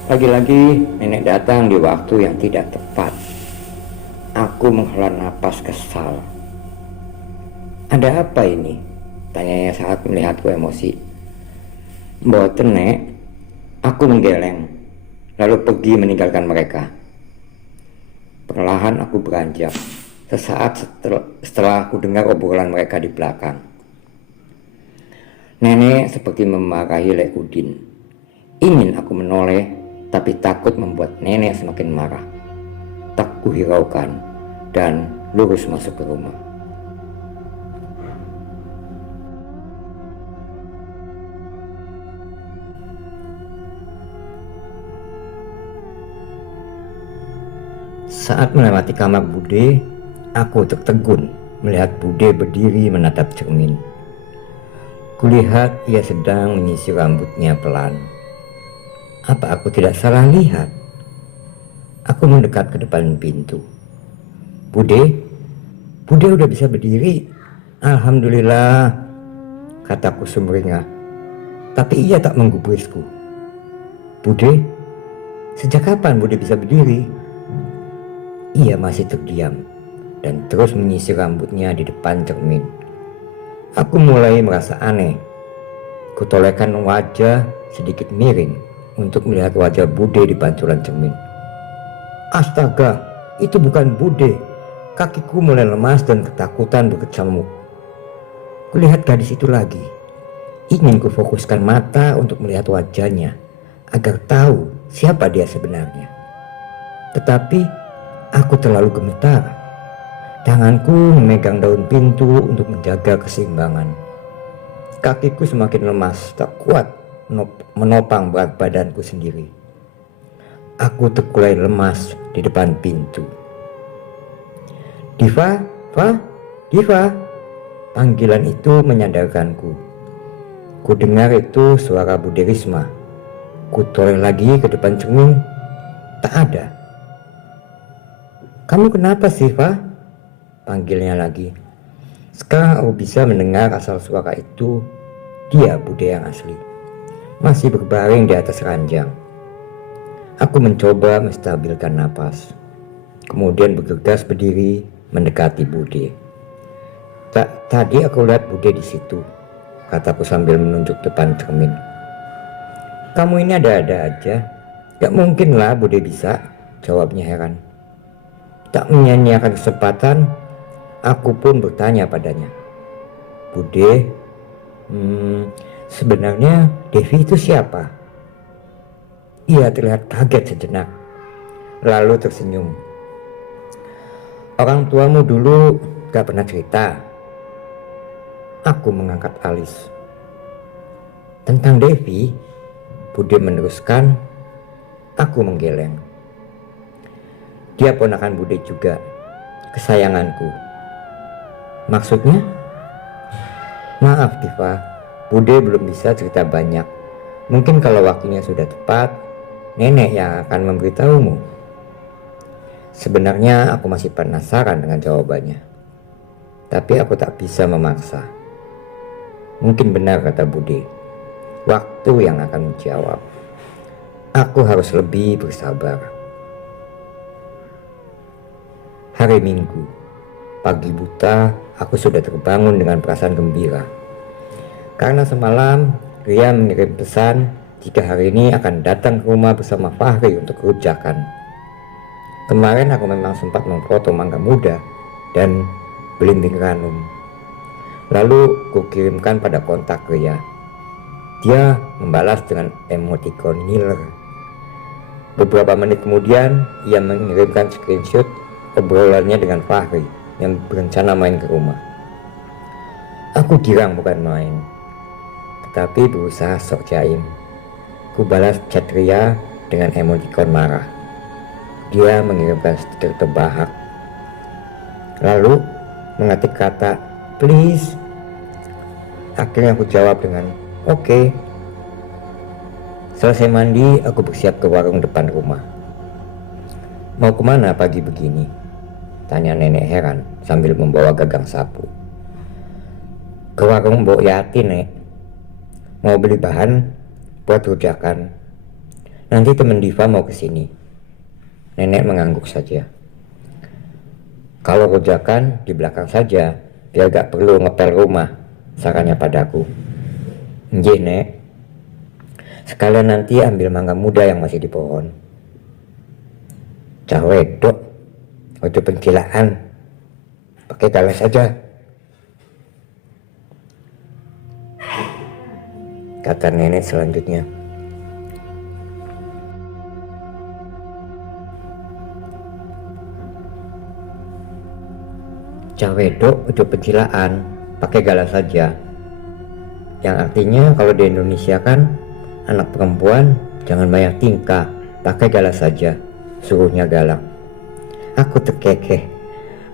Lagi-lagi nenek datang di waktu yang tidak tepat. Aku menghela napas kesal. "Ada apa ini?" tanyanya saat melihatku emosi. "Mboten, Nek." Aku menggeleng, lalu pergi meninggalkan mereka. Perlahan aku beranjak. Sesaat setelah aku dengar obrolan mereka di belakang. Nenek seperti memarahi Lek Udin. Ingin aku menoleh, tapi takut membuat nenek semakin marah. Tak kuhiraukan dan lurus masuk ke rumah. Saat melewati kamar Bude, aku tertegun melihat Bude berdiri menatap cermin. Kulihat ia sedang menyisir rambutnya pelan. Apa aku tidak salah lihat? Aku mendekat ke depan pintu. Bude udah bisa berdiri. Alhamdulillah," kataku sumringah. Tapi ia tak menggubrisku. Bude, sejak kapan Bude bisa berdiri? Ia masih terdiam dan terus menyisir rambutnya di depan cermin. Aku mulai merasa aneh. Kutolekan wajah sedikit miring untuk melihat wajah Bude di pantulan cermin. Astaga, itu bukan Bude. Kakiku mulai lemas dan ketakutan berkecamuk. Kulihat gadis itu lagi. Ingin kufokuskan mata untuk melihat wajahnya agar tahu siapa dia sebenarnya. Tetapi aku terlalu gemetar. Tanganku memegang daun pintu untuk menjaga keseimbangan. Kakiku semakin lemas, tak kuat menopang berat badanku sendiri. Aku terkulai lemas di depan pintu. Diva, Diva. Panggilan itu menyadarkanku. Ku dengar itu suara Bude Risma. Ku toleh lagi ke depan cermin. Tak ada. Kamu kenapa sih, Fa? Panggilnya lagi. Sekarang aku bisa mendengar asal suara itu. Dia Bude yang asli. Masih berbaring di atas ranjang. Aku mencoba menstabilkan napas. Kemudian bergegas berdiri mendekati Bude. Tadi aku lihat Bude di situ, kataku sambil menunjuk depan cermin. Kamu ini ada-ada aja. Gak mungkin lah Bude bisa, jawabnya heran. Tak menyia-nyiakan kesempatan, aku pun bertanya padanya. Bude, sebenarnya Devi itu siapa? Ia terlihat kaget sejenak, lalu tersenyum. Orang tuamu dulu gak pernah cerita. Aku mengangkat alis. Tentang Devi, Bude meneruskan. Aku menggeleng. Dia ponakan Bude juga, kesayanganku. Maksudnya? Maaf Diva, Bude belum bisa cerita banyak. Mungkin kalau waktunya sudah tepat, nenek yang akan memberitahumu. Sebenarnya aku masih penasaran dengan jawabannya. Tapi aku tak bisa memaksa. Mungkin benar kata Bude. Waktu yang akan menjawab. Aku harus lebih bersabar. Hari Minggu. Pagi buta, aku sudah terbangun dengan perasaan gembira. Karena semalam Ria mengirim pesan jika hari ini akan datang ke rumah bersama Fahri untuk kerujakan. Kemarin aku memang sempat memfoto mangga muda dan belimbing ranum. Lalu kukirimkan pada kontak Ria. Dia membalas dengan emoticon ngiler. Beberapa menit kemudian ia mengirimkan screenshot obrolannya dengan Fahri yang berencana main ke rumah. Aku girang bukan main, tetapi berusaha sok jaim. Ku balas chat Ria dengan emoticon marah. Dia mengirimkan stiker terbahak. Lalu mengetik kata please. Akhirnya aku jawab dengan oke. Selesai mandi, aku bersiap ke warung depan rumah. Mau kemana pagi begini? Tanya nenek heran sambil membawa gagang sapu. Ke warung Mbok Yati, Nek. Mau beli bahan buat rujakan. Nanti temen Diva mau kesini. Nenek mengangguk saja. Kalau rujakan di belakang saja, biar gak perlu ngepel rumah, sarannya padaku. Nggih, Nek. Sekalian nanti ambil mangga muda yang masih di pohon. Cah wedok, ojo pencilaan. Pakai galas saja, kata nenek selanjutnya. Cah wedok, ojo pencilaan, pakai galas saja. Yang artinya kalau di Indonesia kan anak perempuan jangan banyak tingkah, pakai galas saja, suruhnya galak. Aku terkekeh.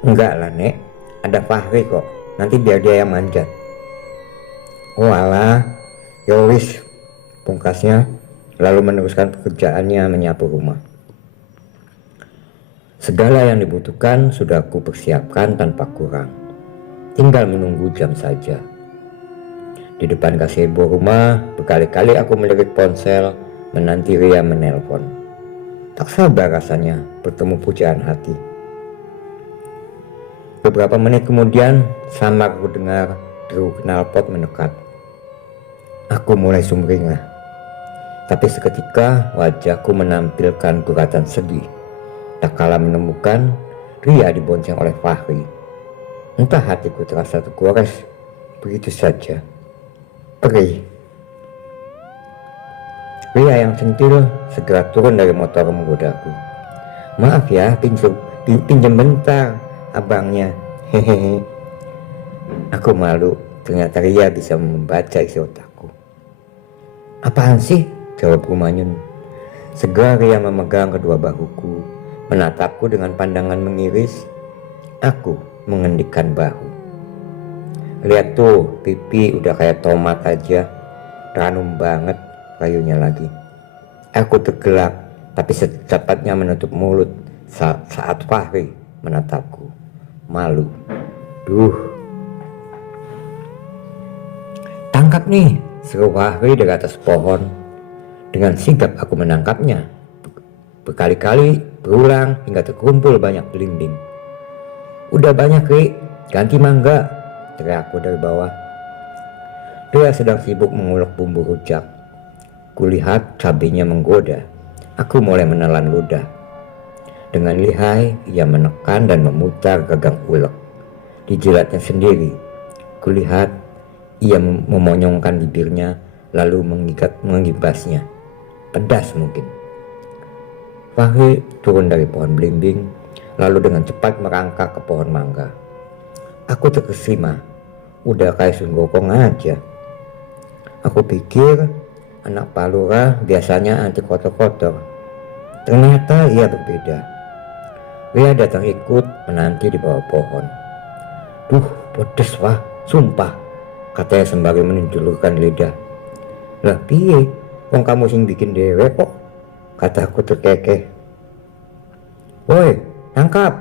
Enggak lah, Nek, ada Fahri kok, nanti biar dia yang manjat. Oh alah, yowis, pungkasnya, lalu meneruskan pekerjaannya menyapu rumah. Segala yang dibutuhkan sudah aku persiapkan tanpa kurang. Tinggal menunggu jam saja. Di depan gazebo rumah, berkali-kali aku melirik ponsel menanti Ria menelpon. Tak sabar rasanya bertemu pujaan hati. Beberapa menit kemudian, samar aku dengar deru knalpot mendekat. Aku mulai sumringah. Tapi seketika wajahku menampilkan guratan sedih. Tak kala menemukan Ria dibonceng oleh Fahri. Entah hatiku terasa tergores begitu saja. Perih. Ria yang centil segera turun dari motor menggodaku. Maaf ya, pinjam bentar abangnya. Hehehe. Aku malu, ternyata Ria bisa membaca isi otakku. Apaan sih? Jawabku manyun. Segera Ria memegang kedua bahuku, menatapku dengan pandangan mengiris. Aku mengendikkan bahu. Lihat tuh, pipi udah kayak tomat aja, ranum banget kayunya lagi. Aku tergelak, tapi secepatnya menutup mulut saat Fahri menatapku. Malu. Duh. Tangkap nih, seru Fahri dari atas pohon. Dengan sigap aku menangkapnya. Berkali-kali berulang hingga terkumpul banyak belimbing. Udah banyak, Ri, ganti mangga, teriakku dari bawah. Dia sedang sibuk mengulek bumbu rujak. Kulihat cabenya menggoda. Aku mulai menelan ludah. Dengan lihai ia menekan dan memutar gagang ulek. Dijilatnya sendiri. Kulihat ia memonyongkan bibirnya lalu mengibasnya. Pedas mungkin. Fahri turun dari pohon belimbing lalu dengan cepat merangkak ke pohon mangga. Aku terkesima, udah kayak Sun Gokong aja. Aku pikir anak Pak Lurah biasanya anti kotor-kotor. Ternyata ia berbeda. Ria datang ikut menanti di bawah pohon. Duh, pedes wah, sumpah, katanya sembari menjulurkan lidah. Lah piye, wong kamu sing bikin dewe kok, kataku terkekeh. Woi, tangkap!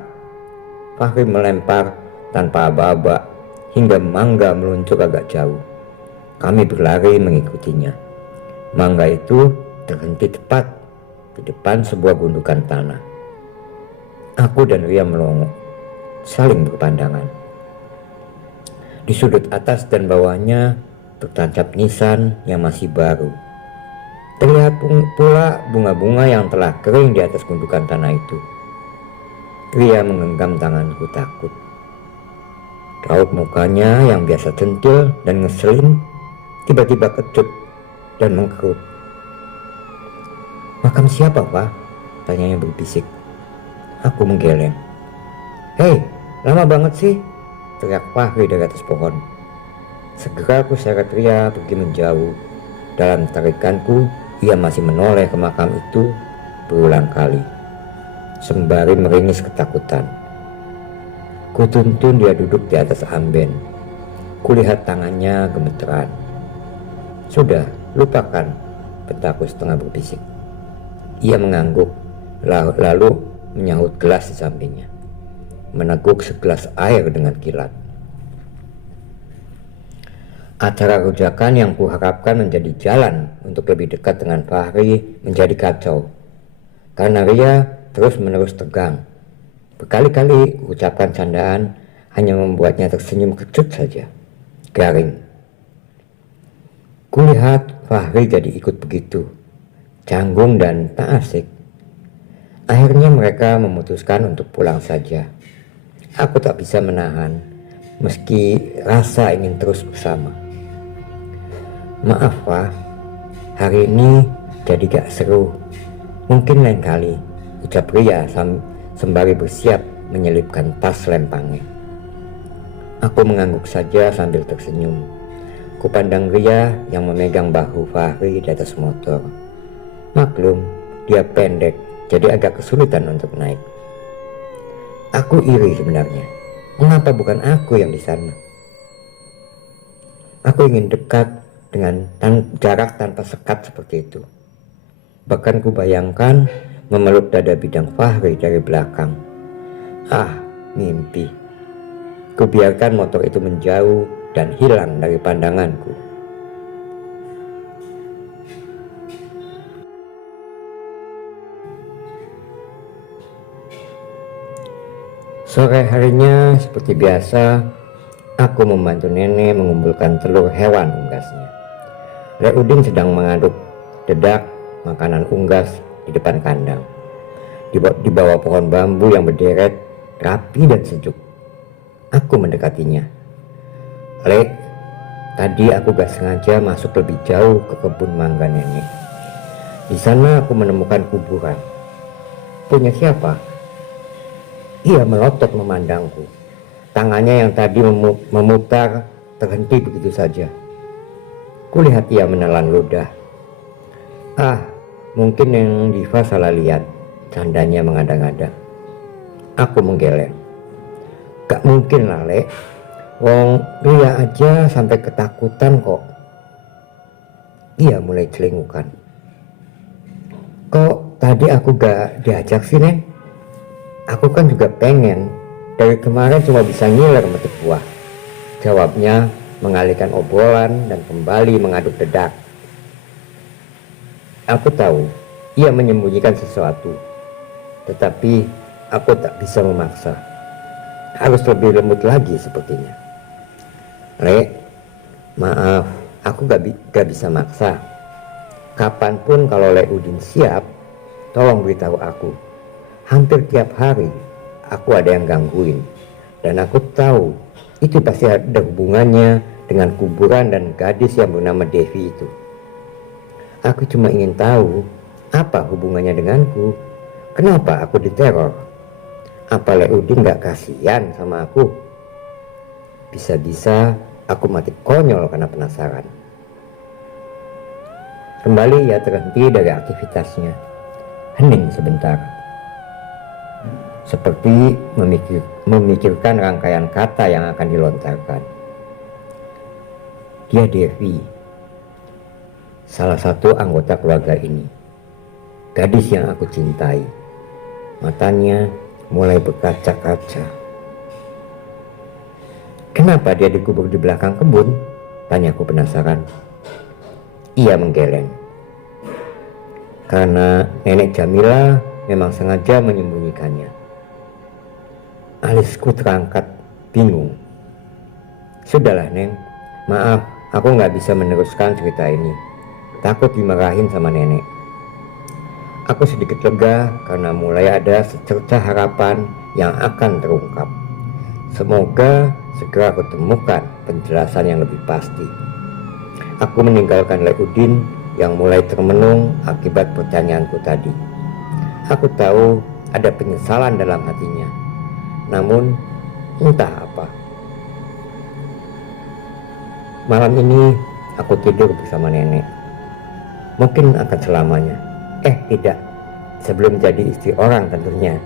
Fahri melempar tanpa aba-aba hingga mangga meluncur agak jauh. Kami berlari mengikutinya. Mangga itu terhenti tepat di depan sebuah gundukan tanah. Aku dan Ria melongo, saling berpandangan. Di sudut atas dan bawahnya tertancap nisan yang masih baru. Terlihat pula bunga-bunga yang telah kering di atas gundukan tanah itu. Ria menggenggam tanganku takut. Raut mukanya yang biasa centil dan ngeselin tiba-tiba kecut dan mengkerut. Makam siapa, Pak? Tanyanya berbisik. Aku menggeleng. Hei, lama banget sih, teriak Fahri dari atas pohon. Segera aku seret Ria pergi menjauh. Dalam tarikanku, ia masih menoleh ke makam itu berulang kali, sembari meringis ketakutan. Kutuntun dia duduk di atas amben. Kulihat tangannya gemeteran. Sudah, lupakan, bentakku setengah berbisik. Ia mengangguk, lalu menyahut gelas di sampingnya, meneguk segelas air dengan kilat. Acara rujakan yang kuharapkan menjadi jalan untuk lebih dekat dengan Fahri menjadi kacau. Karena Ria terus-menerus tegang. Berkali-kali ucapan candaan hanya membuatnya tersenyum kecut saja, garing. Kulihat Fahri jadi ikut begitu, canggung dan tak asik. Akhirnya mereka memutuskan untuk pulang saja. Aku tak bisa menahan, meski rasa ingin terus bersama. Maaf Pak, hari ini jadi gak seru. Mungkin lain kali, ucap Ria sembari bersiap menyelipkan tas lempangnya. Aku mengangguk saja sambil tersenyum. Kupandang Ria yang memegang bahu Fahri di atas motor. Maklum, dia pendek, jadi agak kesulitan untuk naik. Aku iri sebenarnya. Mengapa bukan aku yang di sana? Aku ingin dekat dengan jarak tanpa sekat seperti itu. Bahkan kubayangkan memeluk dada bidang Fahri dari belakang. Ah, mimpi. Kubiarkan motor itu menjauh dan hilang dari pandanganku. Sore harinya seperti biasa, aku membantu nenek mengumpulkan telur hewan unggasnya. Lek Udin sedang mengaduk dedak makanan unggas di depan kandang. Di bawah pohon bambu yang berderet, rapi dan sejuk. Aku mendekatinya. Lek, tadi aku gak sengaja masuk lebih jauh ke kebun mangga nenek. Di sana aku menemukan kuburan. Punya siapa? Ia melotot memandangku. Tangannya yang tadi memutar terhenti begitu saja. Kulihat ia menelan ludah. Ah, mungkin yang Diva salah lihat, candanya mengada-ngada. Aku menggeleng. Gak mungkin lah, Lek. Wong Ria aja sampai ketakutan kok. Ia mulai celingukan. Kok tadi aku gak diajak sih, Neng? Aku kan juga pengen. Dari kemarin cuma bisa ngiler metik buah. Jawabnya mengalihkan obrolan dan kembali mengaduk dedak. Aku tahu ia menyembunyikan sesuatu, tetapi aku tak bisa memaksa. Harus lebih lembut lagi sepertinya. Lek, maaf, aku gak bisa maksa. Kapanpun kalau Lek Udin siap, tolong beritahu aku. Hampir tiap hari aku ada yang gangguin, dan aku tahu itu pasti ada hubungannya dengan kuburan dan gadis yang bernama Devi itu. Aku cuma ingin tahu apa hubungannya denganku. Kenapa aku diteror? Apa Lek Udin gak kasihan sama aku? Bisa-bisa aku mati konyol karena penasaran. Kembali ia terhenti dari aktivitasnya. Hening sebentar. Seperti memikirkan rangkaian kata yang akan dilontarkan. Dia Devi, salah satu anggota keluarga ini. Gadis yang aku cintai. Matanya mulai berkaca-kaca. Kenapa dia dikubur di belakang kebun? Tanyaku penasaran. Ia menggeleng. Karena nenek Jamila memang sengaja menyembunyikannya. Alisku terangkat bingung. Sudahlah, Neng. Maaf, aku gak bisa meneruskan cerita ini. Takut dimarahin sama nenek. Aku sedikit lega karena mulai ada secerca harapan yang akan terungkap. Semoga segera aku temukan penjelasan yang lebih pasti. Aku meninggalkan Lek Udin yang mulai termenung akibat pertanyaanku tadi. Aku tahu ada penyesalan dalam hatinya. Namun entah apa. Malam ini aku tidur bersama nenek. Mungkin akan selamanya. Tidak. Sebelum jadi istri orang tentunya.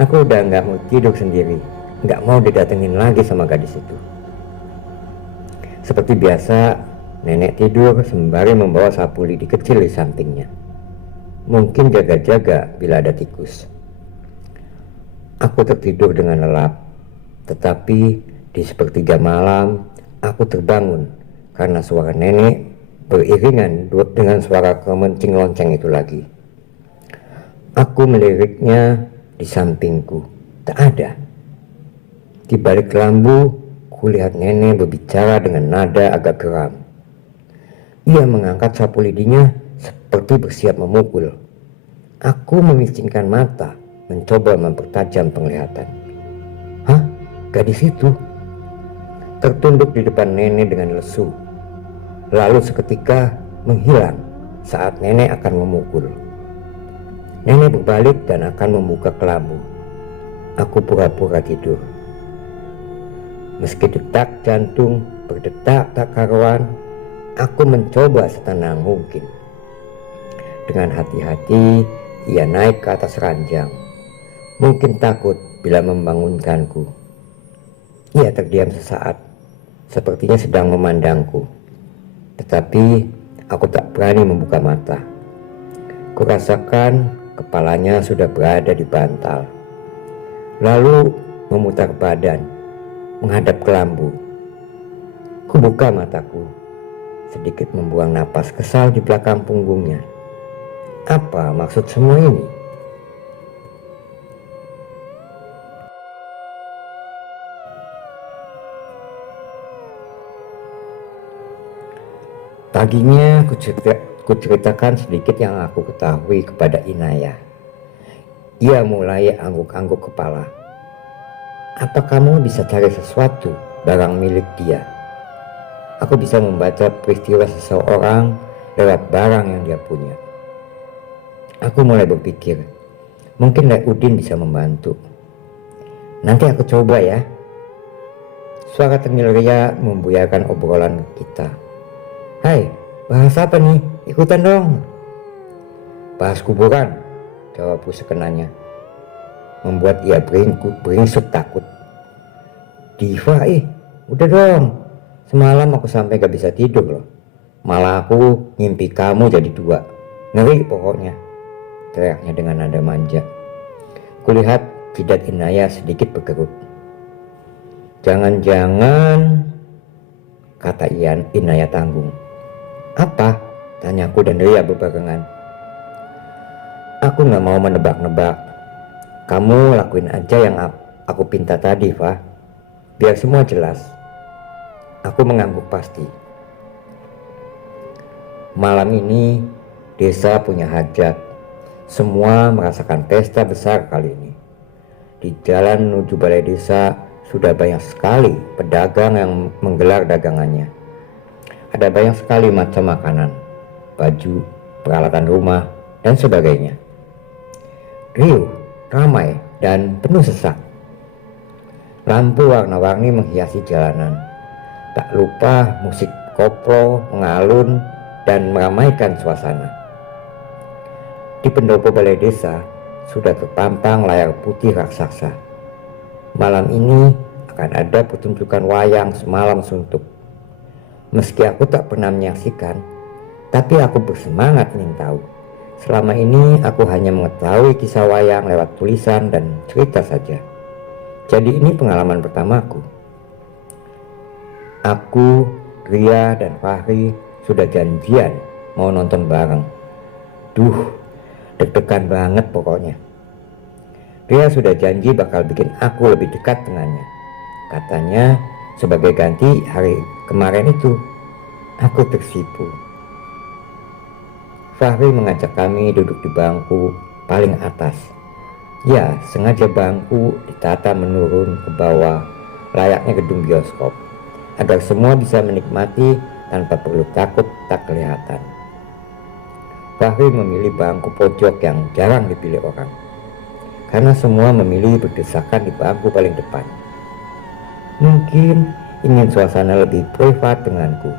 Aku udah gak mau tidur sendiri. Gak mau didatengin lagi sama gadis itu. Seperti biasa, nenek tidur sembari membawa sapu lidi kecil di sampingnya. Mungkin jaga-jaga bila ada tikus. Aku tertidur dengan lelap. Tetapi di sepertiga malam, aku terbangun karena suara nenek beriringan dengan suara kemencing lonceng itu lagi. Aku meliriknya di sampingku. Tak ada. Di balik lambu, kulihat nenek berbicara dengan nada agak geram. Ia mengangkat sapu lidinya seperti bersiap memukul. Aku memicingkan mata, mencoba mempertajam penglihatan. Hah? Gadis itu? Tertunduk di depan nenek dengan lesu. Lalu seketika menghilang saat nenek akan memukul. Nenek berbalik dan akan membuka kelambu. Aku pura-pura tidur. Meski detak jantung berdetak tak karuan, aku mencoba setenang mungkin. Dengan hati-hati, ia naik ke atas ranjang. Mungkin takut bila membangunkanku. Ia terdiam sesaat, sepertinya sedang memandangku. Tetapi aku tak berani membuka mata. Kurasakan kepalanya sudah berada di bantal. Lalu memutar badan, menghadap ke lambu. Kubuka mataku, sedikit membuang napas kesal di belakang punggungnya. Apa maksud semua ini? Paginya ku ceritakan sedikit yang aku ketahui kepada Inaya. Ia mulai angguk-angguk kepala. Apa kamu bisa cari sesuatu barang milik dia? Aku bisa membaca peristiwa seseorang lewat barang yang dia punya. Aku mulai berpikir, mungkin Udin bisa membantu. Nanti aku coba ya. Suara tengil Ria membuyarkan obrolan kita. Hai, bahas apa nih? Ikutan dong. Bahas kuburan, jawabku sekenanya. Membuat ia beringsut takut. Diva, udah dong. Semalam aku sampai gak bisa tidur loh. Malah aku ngimpi kamu jadi dua. Ngeri pokoknya, teriaknya dengan nada manja. Kulihat jidat Inaya sedikit berkerut. Jangan-jangan, kata Inaya tanggung. Apa? Tanyaku dan Ria berbarengan. Aku gak mau menebak-nebak. Kamu lakuin aja yang aku pinta tadi, Fa. Biar semua jelas. Aku mengangguk pasti. Malam ini desa punya hajat. Semua merasakan pesta besar kali ini. Di jalan menuju balai desa sudah banyak sekali pedagang yang menggelar dagangannya. Ada banyak sekali macam makanan, baju, peralatan rumah, dan sebagainya. Riuh, ramai, dan penuh sesak. Lampu warna-warni menghiasi jalanan. Tak lupa musik koplo mengalun dan meramaikan suasana. Di pendopo balai desa sudah terpampang layar putih raksasa. Malam ini akan ada pertunjukan wayang semalam suntuk. Meski aku tak pernah menyaksikan, tapi aku bersemangat ingin tahu. Selama ini aku hanya mengetahui kisah wayang lewat tulisan dan cerita saja. Jadi ini pengalaman pertamaku. Aku, Ria, dan Fahri sudah janjian mau nonton bareng. Duh, deg-degan banget pokoknya. Ria sudah janji bakal bikin aku lebih dekat dengannya. Katanya sebagai ganti hari kemarin itu aku tersipu. Fahri mengajak kami duduk di bangku paling atas. Ya, sengaja bangku ditata menurun ke bawah layaknya gedung bioskop, agar semua bisa menikmati tanpa perlu takut tak kelihatan. Fahri memilih bangku pojok yang jarang dipilih orang, karena semua memilih berdesakan di bangku paling depan. Mungkin ingin suasana lebih privat denganku.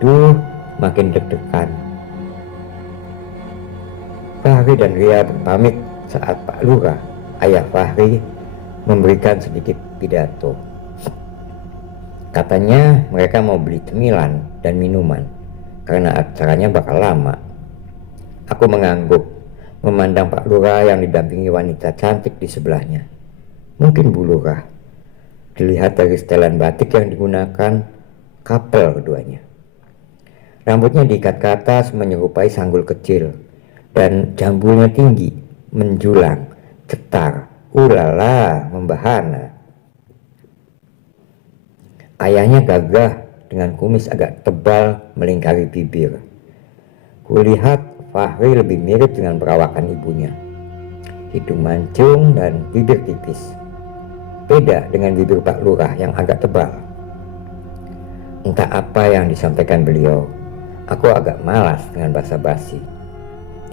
Duh, makin deg-degan. Fahri dan Ria berpamit saat Pak Lurah, ayah Fahri, memberikan sedikit pidato. Katanya mereka mau beli cemilan dan minuman karena acaranya bakal lama. Aku mengangguk, memandang Pak Lurah yang didampingi wanita cantik di sebelahnya. Mungkin Bu Lurah. Dilihat dari setelan batik yang digunakan, couple keduanya. Rambutnya diikat ke atas menyerupai sanggul kecil, dan jambulnya tinggi, menjulang, cetar, ulala, membahana. Ayahnya gagah dengan kumis agak tebal melingkari bibir. Kulihat Fahri lebih mirip dengan perawakan ibunya. Hidung mancung dan bibir tipis. Beda dengan bibir Pak Lurah yang agak tebal. Entah apa yang disampaikan beliau. Aku agak malas dengan basa-basi.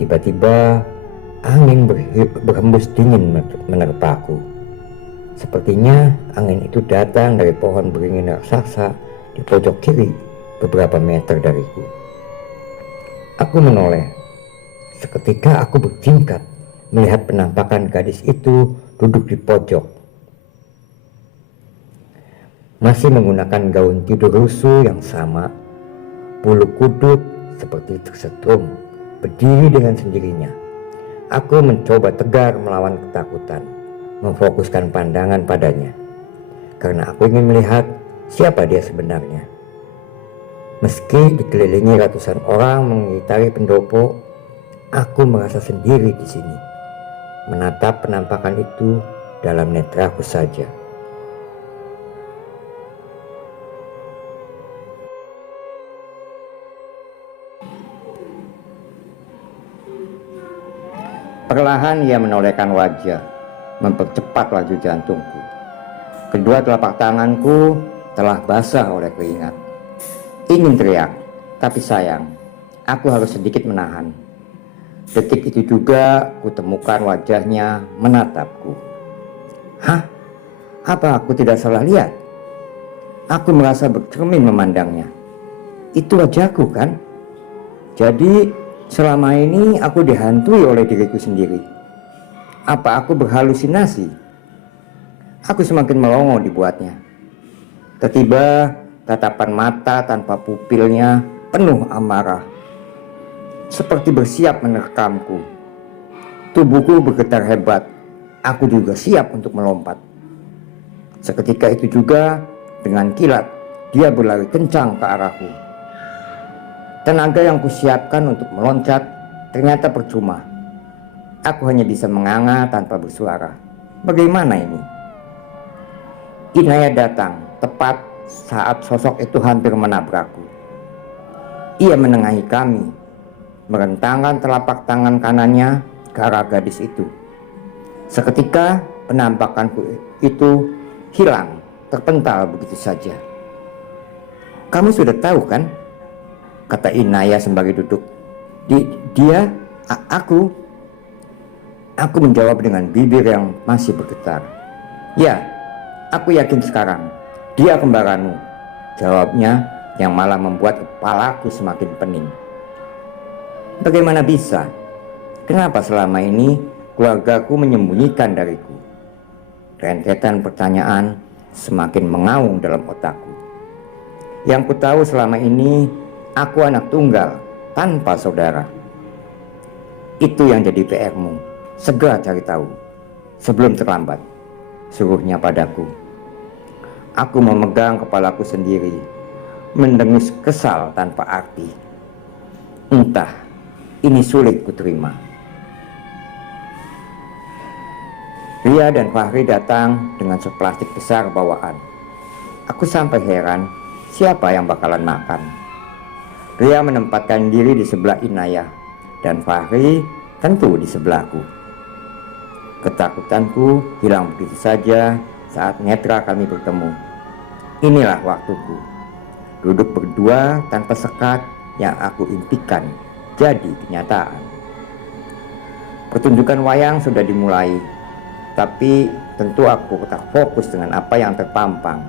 Tiba-tiba angin berhembus dingin menerpaku. Sepertinya angin itu datang dari pohon beringin raksasa di pojok kiri beberapa meter dariku. Aku menoleh. Seketika aku bertingkat melihat penampakan gadis itu duduk di pojok. Masih menggunakan gaun tidur lusuh yang sama, bulu kuduk seperti tersetrum, berdiri dengan sendirinya. Aku mencoba tegar melawan ketakutan, memfokuskan pandangan padanya, karena aku ingin melihat siapa dia sebenarnya. Meski dikelilingi ratusan orang mengitari pendopo, aku merasa sendiri di sini, menatap penampakan itu dalam netraku saja. Perlahan ia menolehkan wajah, mempercepat laju jantungku. Kedua telapak tanganku telah basah oleh keringat. Ingin teriak, tapi sayang, aku harus sedikit menahan. Detik itu juga kutemukan wajahnya menatapku. Hah? Apa aku tidak salah lihat? Aku merasa bercermin memandangnya. Itu wajahku kan? Jadi selama ini aku dihantui oleh diriku sendiri. Apa aku berhalusinasi? Aku semakin melongo dibuatnya. Tiba-tiba tatapan mata tanpa pupilnya penuh amarah, seperti bersiap menerkamku. Tubuhku bergetar hebat. Aku juga siap untuk melompat. Seketika itu juga dengan kilat dia berlari kencang ke arahku. Tenaga yang kusiapkan untuk meloncat ternyata percuma. Aku hanya bisa menganga tanpa bersuara. Bagaimana ini? Inaya datang tepat saat sosok itu hampir menabrakku. Ia menengahi kami, merentangkan telapak tangan kanannya ke arah gadis itu. Seketika penampakanku itu hilang, terpental begitu saja. Kamu sudah tahu kan? Kata Inaya sembari duduk. Dia, aku. Aku menjawab dengan bibir yang masih bergetar. Ya, aku yakin sekarang. Dia kembaranmu. Jawabnya yang malah membuat kepalaku semakin pening. Bagaimana bisa? Kenapa selama ini keluargaku menyembunyikan dariku? Rentetan pertanyaan semakin mengaung dalam otakku. Yang ku tahu selama ini, aku anak tunggal tanpa saudara. Itu yang jadi PR-mu. Segera cari tahu sebelum terlambat, suruhnya padaku. Aku memegang kepalaku sendiri, mendengus kesal tanpa arti. Entah, ini sulit kuterima. Ria dan Fahri datang dengan seplastik besar bawaan. Aku sampai heran siapa yang bakalan makan. Ria menempatkan diri di sebelah Inaya dan Fahri tentu di sebelahku. Ketakutanku hilang begitu saja saat netra kami bertemu. Inilah waktuku. Duduk berdua tanpa sekat yang aku impikan jadi kenyataan. Pertunjukan wayang sudah dimulai, tapi tentu aku tak fokus dengan apa yang terpampang.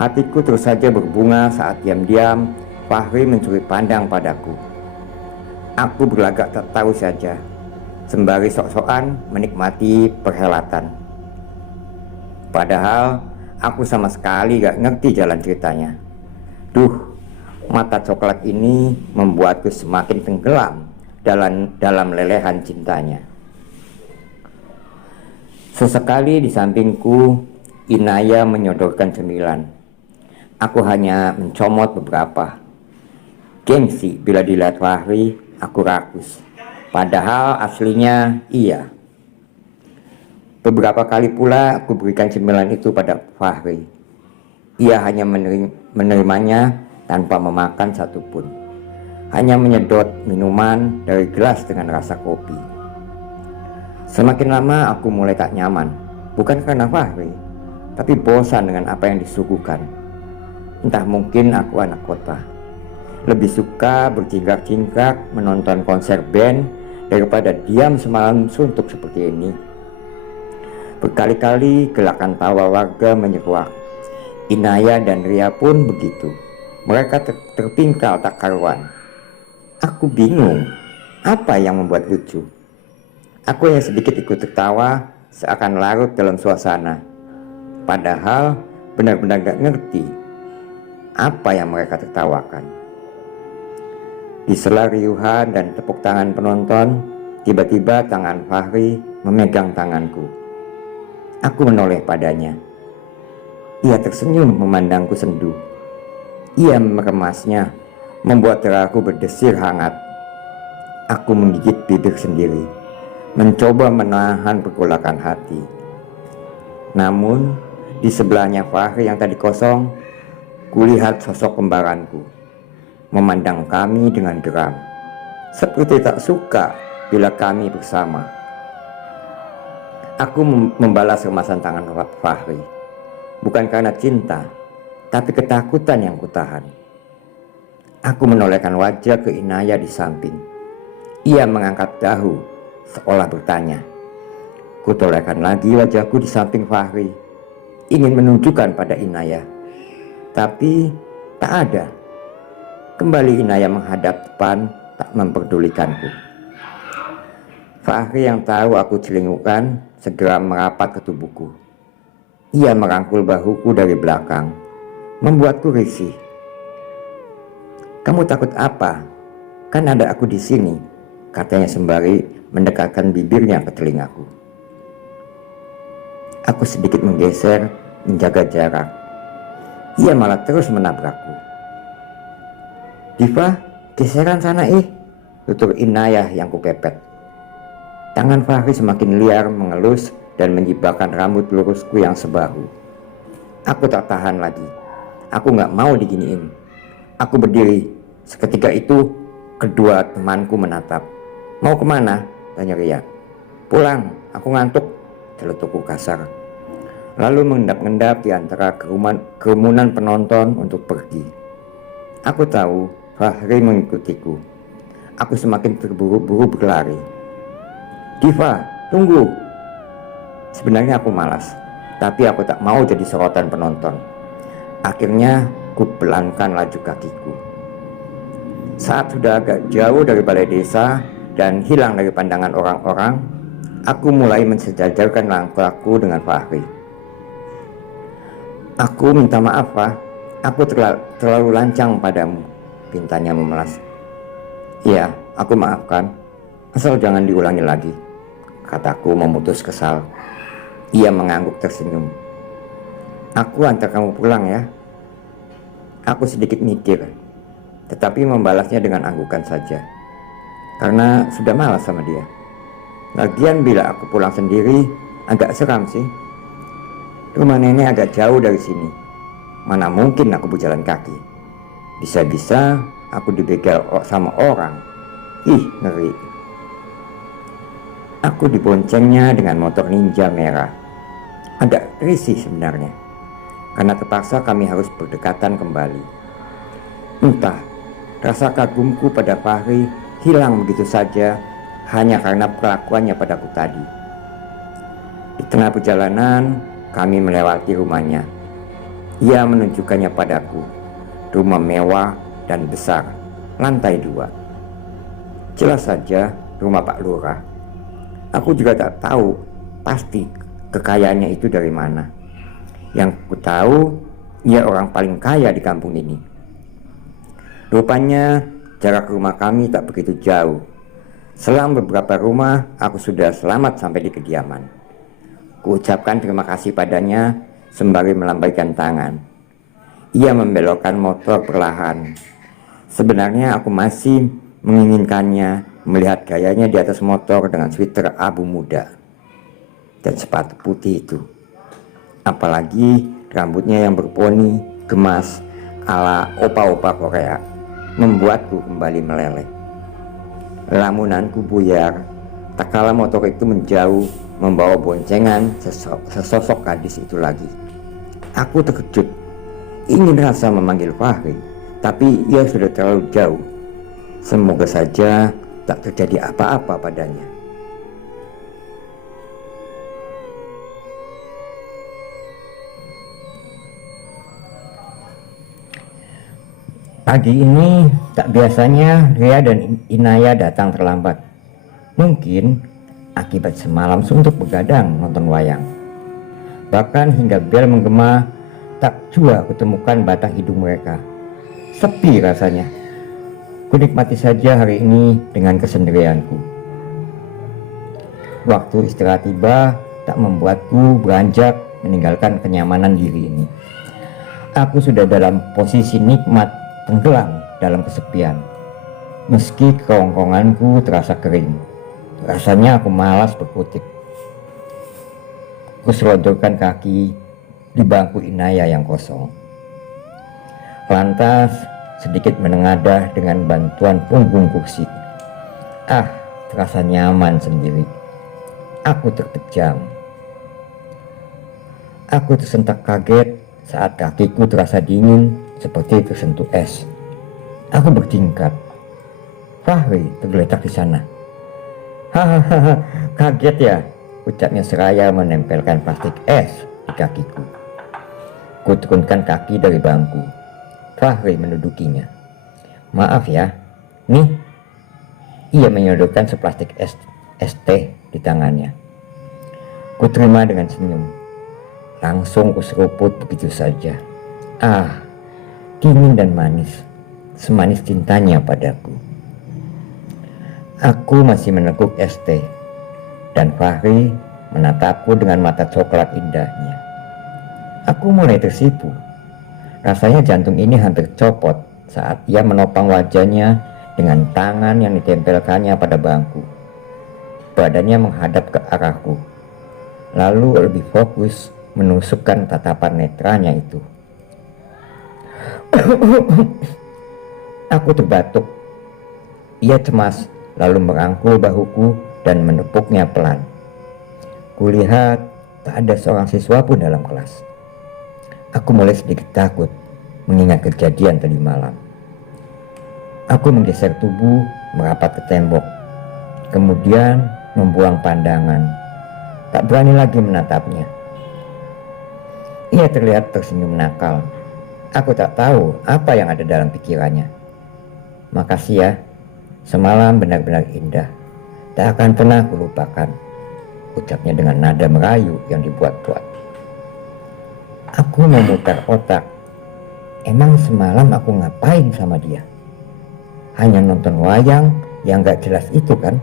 Hatiku terus saja berbunga saat diam-diam Fahri mencuri pandang padaku. Aku berlagak tak tahu saja, sembari sok-sokan menikmati perhelatan. Padahal aku sama sekali gak ngerti jalan ceritanya. Duh, mata coklat ini membuatku semakin tenggelam dalam lelehan cintanya. Sesekali di sampingku, Inaya menyodorkan cemilan. Aku hanya mencomot beberapa. Gengsi bila dilihat Fahri, aku rakus. Padahal aslinya iya. Beberapa kali pula aku berikan cemilan itu pada Fahri. Ia hanya menerimanya tanpa memakan satupun. Hanya menyedot minuman dari gelas dengan rasa kopi. Semakin lama aku mulai tak nyaman. Bukan karena Fahri, tapi bosan dengan apa yang disuguhkan. Entah mungkin aku anak kota. Lebih suka berjingkrak-jingkrak menonton konser band daripada diam semalam suntuk seperti ini. Berkali-kali gelakan tawa warga menyeruak. Inaya dan Ria pun begitu. Mereka terpingkal tak karuan. Aku bingung, apa yang membuat lucu? Aku yang sedikit ikut tertawa seakan larut dalam suasana. Padahal benar-benar gak ngerti apa yang mereka tertawakan. Di sela riuhan dan tepuk tangan penonton, tiba-tiba tangan Fahri memegang tanganku. Aku menoleh padanya. Ia tersenyum memandangku sendu. Ia meremasnya, membuat daraku berdesir hangat. Aku menggigit bibir sendiri, mencoba menahan pergolakan hati. Namun, di sebelahnya Fahri yang tadi kosong, kulihat sosok kembaranku memandang kami dengan geram, seperti tak suka bila kami bersama. Aku membalas remasan tangan Fahri. Bukan karena cinta, tapi ketakutan yang kutahan. Aku menolehkan wajah ke Inaya di samping. Ia mengangkat dahu, seolah bertanya. Kutolehkan lagi wajahku di samping Fahri, ingin menunjukkan pada Inaya. Tapi tak ada. Kembali Inaya menghadap depan, tak memperdulikanku. Fahri yang tahu aku celingukan segera merapat ke tubuhku. Ia merangkul bahuku dari belakang, membuatku risih. "Kamu takut apa? Kan ada aku di sini," katanya sembari mendekatkan bibirnya ke telingaku. Aku sedikit menggeser, menjaga jarak. Ia malah terus menabrakku. "Diva, geseran sana tutur Inayah yang kupepet. Tangan Fahri semakin liar mengelus dan menjibakkan rambut lurusku yang sebahu. Aku tak tahan lagi. Aku gak mau diginiin. Aku berdiri. Seketika itu kedua temanku menatap. "Mau kemana?" tanya Ria. "Pulang, aku ngantuk," celetukku kasar. Lalu mengendap-endap di antara kerumunan penonton untuk pergi. Aku tahu Fahri mengikutiku. Aku semakin terburu-buru berlari. "Diva, tunggu." Sebenarnya aku malas, tapi aku tak mau jadi sorotan penonton. Akhirnya ku pelankan laju kakiku. Saat sudah agak jauh dari balai desa dan hilang dari pandangan orang-orang, aku mulai mensejajarkan langkahku dengan Fahri. "Aku minta maaf, Pak. Aku terlalu lancang padamu," pintanya memelas. "Iya, aku maafkan. Asal jangan diulangi lagi," kataku memutus kesal. Ia mengangguk tersenyum. "Aku antar kamu pulang ya." Aku sedikit mikir, tetapi membalasnya dengan anggukan saja. Karena sudah malas sama dia. Lagian bila aku pulang sendiri, agak seram sih. Rumah nenek agak jauh dari sini. Mana mungkin aku berjalan kaki. Bisa-bisa aku dibegal sama orang. Ih, ngeri. Aku diboncengnya dengan motor Ninja merah. Agak risih sebenarnya, karena terpaksa kami harus berdekatan kembali. Entah, rasa kagumku pada Fahri hilang begitu saja hanya karena perlakuannya padaku tadi. Di tengah perjalanan, kami melewati rumahnya. Ia menunjukkannya padaku. Rumah mewah dan besar, lantai 2. Jelas saja rumah Pak Lurah. Aku juga tak tahu pasti kekayaannya itu dari mana. Yang ku tahu, ia orang paling kaya di kampung ini. Rupanya jarak rumah kami tak begitu jauh. Selang beberapa rumah, aku sudah selamat sampai di kediaman. Ku ucapkan terima kasih padanya sembari melambaikan tangan. Ia membelokkan motor perlahan. Sebenarnya aku masih menginginkannya melihat gayanya di atas motor dengan sweater abu muda dan sepatu putih itu. Apalagi rambutnya yang berponi, gemas, ala opa-opa Korea, membuatku kembali meleleh. Lamunanku buyar, tak kala motor itu menjauh, membawa boncengan sesosok gadis itu lagi. Aku terkejut, ingin rasa memanggil Fahri, tapi ia sudah terlalu jauh. Semoga saja tak terjadi apa-apa padanya. Pagi ini tak biasanya Ria dan Inaya datang terlambat. Mungkin akibat semalam suntuk begadang nonton wayang. Bahkan hingga bel menggema, tak jua kutemukan batang hidung mereka. Sepi rasanya. Kunikmati saja hari ini dengan kesendirianku. Waktu istirahat tiba, tak membuatku beranjak meninggalkan kenyamanan diri ini. Aku sudah dalam posisi nikmat tenggelam dalam kesepian. Meski kerongkonganku terasa kering, rasanya aku malas berkutik. Kuselonjorkan kaki di bangku Inaya yang kosong. Lantas sedikit menengadah dengan bantuan punggung kursi. Terasa nyaman sendiri. Aku terpejam. Aku tersentak kaget saat kakiku terasa dingin seperti tersentuh es. Aku bertingkat. Fahri tergeletak di sana. Hahaha, kaget ya, ucapnya seraya menempelkan plastik es di kakiku. Ku turunkan kaki dari bangku. Fahri mendudukinya. Maaf ya, nih. Ia menyodorkan seplastik es teh di tangannya. Ku terima dengan senyum. Langsung kuseruput begitu saja. Ah, dingin dan manis. Semanis cintanya padaku. Aku masih meneguk es teh. Dan Fahri menatapku dengan mata coklat indahnya. Aku mulai tersipu. Rasanya jantung ini hampir copot saat ia menopang wajahnya dengan tangan yang ditempelkannya pada bangku. Badannya menghadap ke arahku. Lalu lebih fokus menusukkan tatapan netranya itu. Aku terbatuk. Ia cemas, lalu merangkul bahuku dan menepuknya pelan. Kulihat tak ada seorang siswa pun dalam kelas. Aku mulai sedikit takut mengingat kejadian tadi malam. Aku menggeser tubuh merapat ke tembok, kemudian membuang pandangan. Tak berani lagi menatapnya. Ia terlihat tersenyum nakal. Aku tak tahu apa yang ada dalam pikirannya. Makasih ya, semalam benar-benar indah. Tak akan pernah kulupakan, ucapnya dengan nada merayu yang dibuat-buat. Aku memutar otak. Emang semalam aku ngapain sama dia? Hanya nonton wayang yang gak jelas itu kan?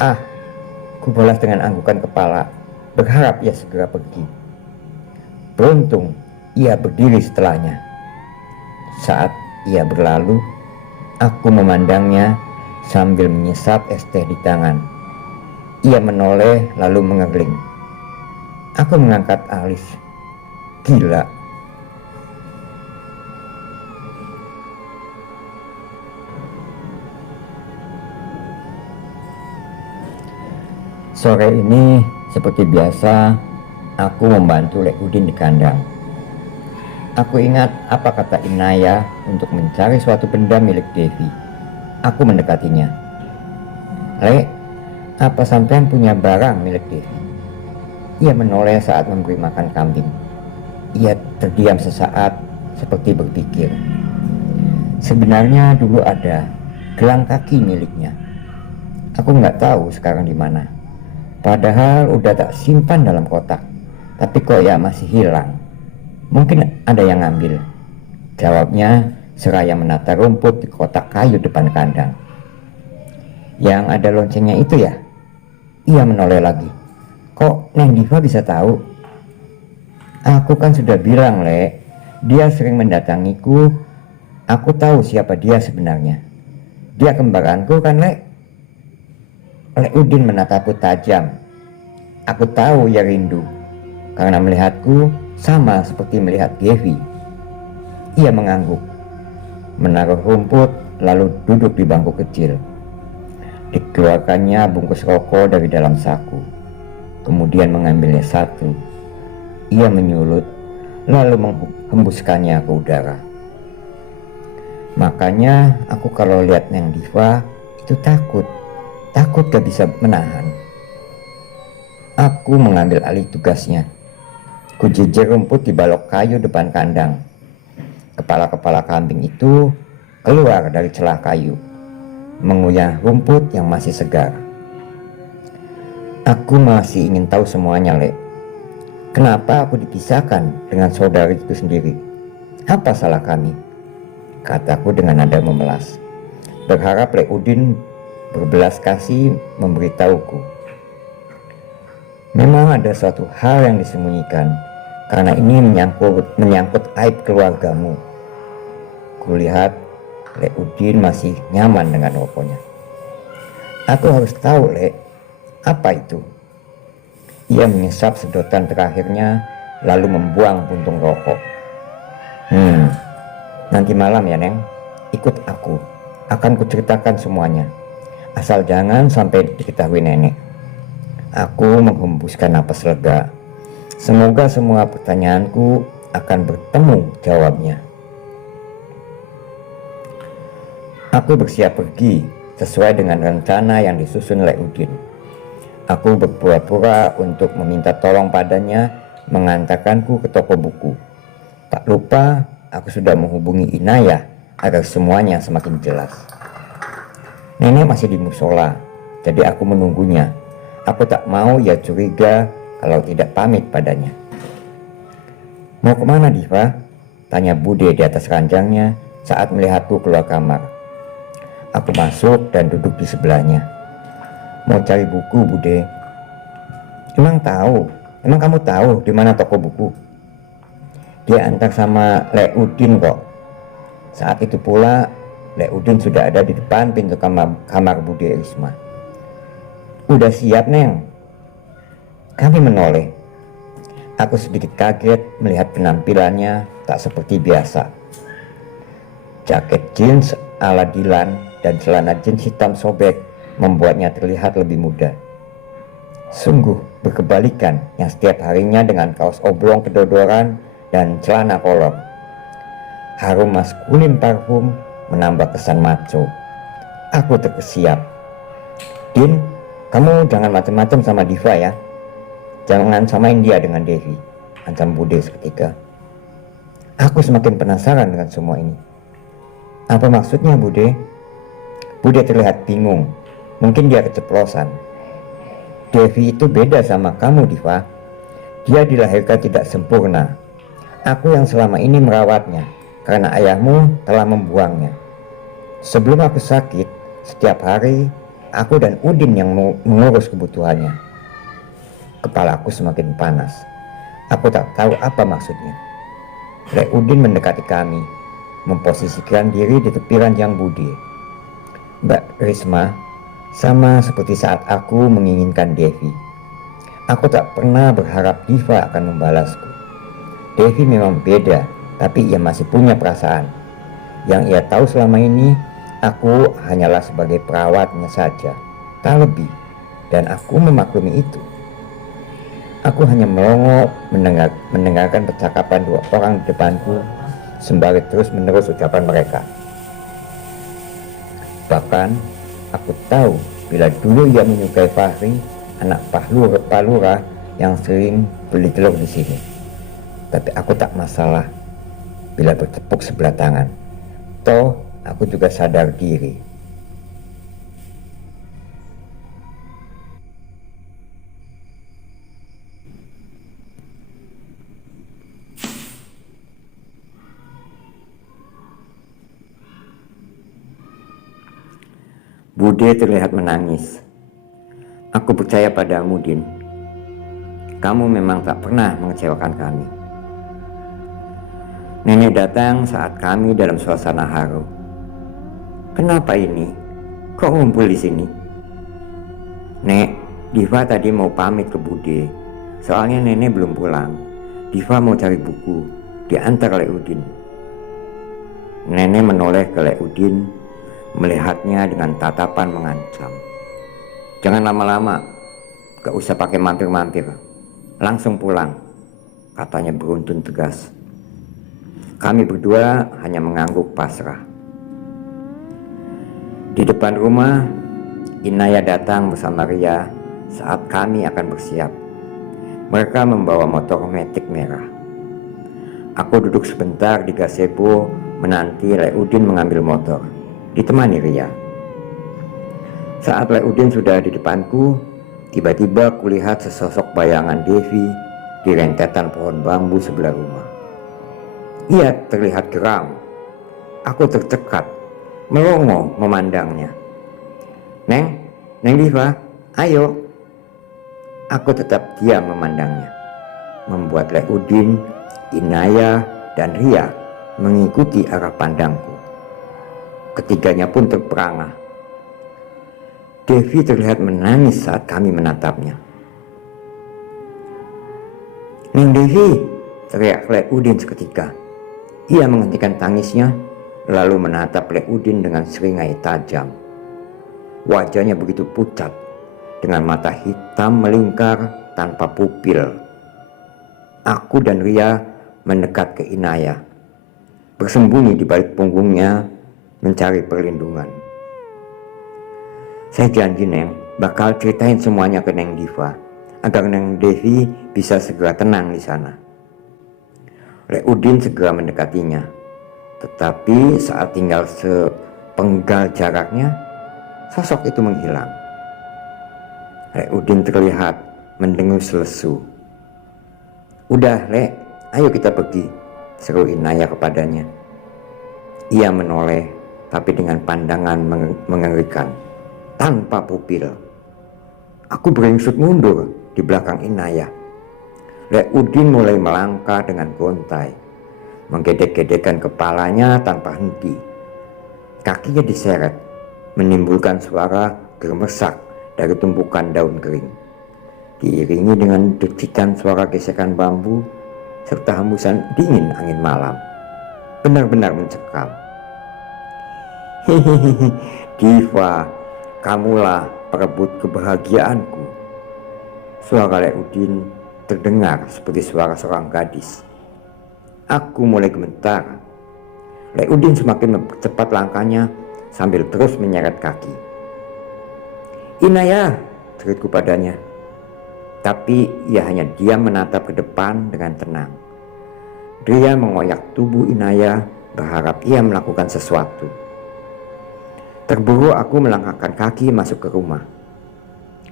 Ah, ku balas dengan anggukan kepala, berharap ia segera pergi. Beruntung ia berdiri setelahnya. Saat ia berlalu, aku memandangnya sambil menyesap es teh di tangan. Ia menoleh lalu mengerling. Aku mengangkat alis. Gila. Sore ini seperti biasa aku membantu Lek Udin di kandang. Aku ingat apa kata Inaya untuk mencari suatu benda milik Devi. Aku mendekatinya. Lek, apa sampean punya barang milik Devi? Ia menoleh saat memberi makan kambing. Ia terdiam sesaat seperti berpikir. Sebenarnya dulu ada gelang kaki miliknya. Aku nggak tahu sekarang di mana. Padahal udah tak simpan dalam kotak. Tapi kok ya masih hilang. Mungkin ada yang ngambil. Jawabnya seraya menata rumput di kotak kayu depan kandang. Yang ada loncengnya itu ya? Ia menoleh lagi. Kok Neng Diva bisa tahu? Aku kan sudah bilang, Lek. Dia sering mendatangiku. Aku tahu siapa dia sebenarnya. Dia kembaranku kan, Lek? Lek Udin menatapku tajam. Aku tahu ia rindu. Karena melihatku sama seperti melihat Devi. Ia mengangguk. Menaruh rumput lalu duduk di bangku kecil. Dikeluarkannya bungkus rokok dari dalam saku. Kemudian mengambilnya satu. Ia menyulut lalu menghembuskannya ke udara. Makanya aku kalau lihat Neng Diva itu takut gak bisa menahan. Aku mengambil alih tugasnya. Kujejer rumput di balok kayu depan kandang. Kepala-kepala kambing itu keluar dari celah kayu, mengunyah rumput yang masih segar. Aku masih ingin tahu semuanya, Lek. Kenapa aku dipisahkan dengan saudari itu sendiri? Apa salah kami? Kataku dengan nada memelas. Berharap Lek Udin berbelas kasih memberitahuku. Memang ada suatu hal yang disembunyikan, karena ini menyangkut aib keluargamu. Kulihat Lek Udin masih nyaman dengan rokoknya. Aku harus tahu, Lek, apa itu? Ia mengisap sedotan terakhirnya lalu membuang puntung rokok. Nanti malam ya, Neng, ikut aku. Akan kuceritakan semuanya. Asal jangan sampai diketahui nenek. Aku menghembuskan napas lega. Semoga semua pertanyaanku akan bertemu jawabnya. Aku bersiap pergi sesuai dengan rencana yang disusun oleh Udin. Aku berpura-pura untuk meminta tolong padanya mengantarkanku ke toko buku. Tak lupa aku sudah menghubungi Inayah agar semuanya semakin jelas. Nenek masih di musola, jadi aku menunggunya. Aku tak mau ia curiga kalau tidak pamit padanya. Mau kemana, Diva? Tanya Bude di atas ranjangnya saat melihatku keluar kamar. Aku masuk dan duduk di sebelahnya. Mau cari buku, Bude. Emang kamu tahu di mana toko buku? Dia antar sama Le Udin kok. Saat itu pula Le Udin sudah ada di depan pintu kamar Bude Risma. Udah siap, Neng? Kami menoleh. Aku sedikit kaget melihat penampilannya tak seperti biasa. Jaket jeans ala Dilan dan celana jeans hitam sobek membuatnya terlihat lebih muda. Sungguh berkebalikan yang setiap harinya dengan kaos oblong kedodoran dan celana kolor. Harum maskulin parfum menambah kesan maco. Aku terkesiap. Din, kamu jangan macam-macam sama Diva ya. Jangan samain dia dengan Devi, ancam Bude seketika. Aku semakin penasaran dengan semua ini. Apa maksudnya, Bude? Bude terlihat bingung. Mungkin dia keceplosan. Devi itu beda sama kamu, Diva. Dia dilahirkan tidak sempurna. Aku yang selama ini merawatnya karena ayahmu telah membuangnya. Sebelum aku sakit, setiap hari aku dan Udin yang mengurus kebutuhannya. Kepalaku semakin panas. Aku tak tahu apa maksudnya. Le Udin mendekati kami, memposisikan diri di tepi ranjang Bude. Mbak Risma, sama seperti saat aku menginginkan Devi. Aku tak pernah berharap Diva akan membalasku. Devi memang beda, tapi ia masih punya perasaan. Yang ia tahu selama ini, aku hanyalah sebagai perawatnya saja, tak lebih, dan aku memaklumi itu. Aku hanya melongo mendengarkan percakapan dua orang di depanku sembari terus menerus ucapan mereka. Bahkan aku tahu bila dulu ia menyukai Fahri, anak Palura yang sering beli telur di sini. Tapi aku tak masalah bila bertepuk sebelah tangan. Toh aku juga sadar diri. Bude terlihat menangis. Aku percaya padamu, Din. Kamu memang tak pernah mengecewakan kami. Nenek datang saat kami dalam suasana haru. Kenapa ini? Kok ngumpul di sini? Nek, Diva tadi mau pamit ke Bude. Soalnya nenek belum pulang. Diva mau cari buku, diantar Le Udin. Nenek menoleh ke Le Udin, melihatnya dengan tatapan mengancam. Jangan lama-lama, gak usah pakai mampir-mampir, langsung pulang, katanya beruntun tegas. Kami berdua hanya mengangguk pasrah. Di depan rumah, Inayah datang bersama Ria saat kami akan bersiap. Mereka membawa motor metik merah. Aku duduk sebentar di gazebo menanti Le Udin mengambil motor, ditemani Ria. Saat Le Udin sudah di depanku, tiba-tiba kulihat sesosok bayangan Devi di rentetan pohon bambu sebelah rumah. Ia terlihat geram. Aku tercekat, melongo memandangnya. Neng Diva, ayo. Aku tetap diam memandangnya, membuat Le Udin, Inayah, dan Ria mengikuti arah pandangku. Ketiganya pun terperangah. Devi terlihat menangis saat kami menatapnya. Neng Devi, teriak Le Udin seketika. Ia menghentikan tangisnya, lalu menatap Le Udin dengan seringai tajam. Wajahnya begitu pucat, dengan mata hitam melingkar tanpa pupil. Aku dan Ria mendekat ke Inaya, bersembunyi di balik punggungnya mencari perlindungan. Saya janji Neng bakal ceritain semuanya ke Neng Diva agar Neng Devi bisa segera tenang di sana. Lek Udin segera mendekatinya, tetapi saat tinggal sepenggal jaraknya, sosok itu menghilang. Lek Udin terlihat mendengus lesu. "Udah Lek, ayo kita pergi," seru Inaya kepadanya. Ia menoleh tapi dengan pandangan mengerikan, tanpa pupil. Aku beringsut mundur di belakang Inaya. Lek Udin mulai melangkah dengan gontai, menggedek-gedekkan kepalanya tanpa henti. Kakinya diseret, menimbulkan suara gemesak dari tumpukan daun kering, diiringi dengan decitan suara gesekan bambu serta hembusan dingin angin malam. Benar-benar mencekam. "Hehehe, Diva, kamulah perebut kebahagiaanku." Suara Lek Udin terdengar seperti suara seorang gadis. Aku mulai gemetar. Lek Udin semakin mempercepat langkahnya sambil terus menyeret kaki. "Inaya," ceritku padanya. Tapi ia hanya diam menatap ke depan dengan tenang. Dia mengoyak tubuh Inaya berharap ia melakukan sesuatu. Terburu aku melangkahkan kaki masuk ke rumah.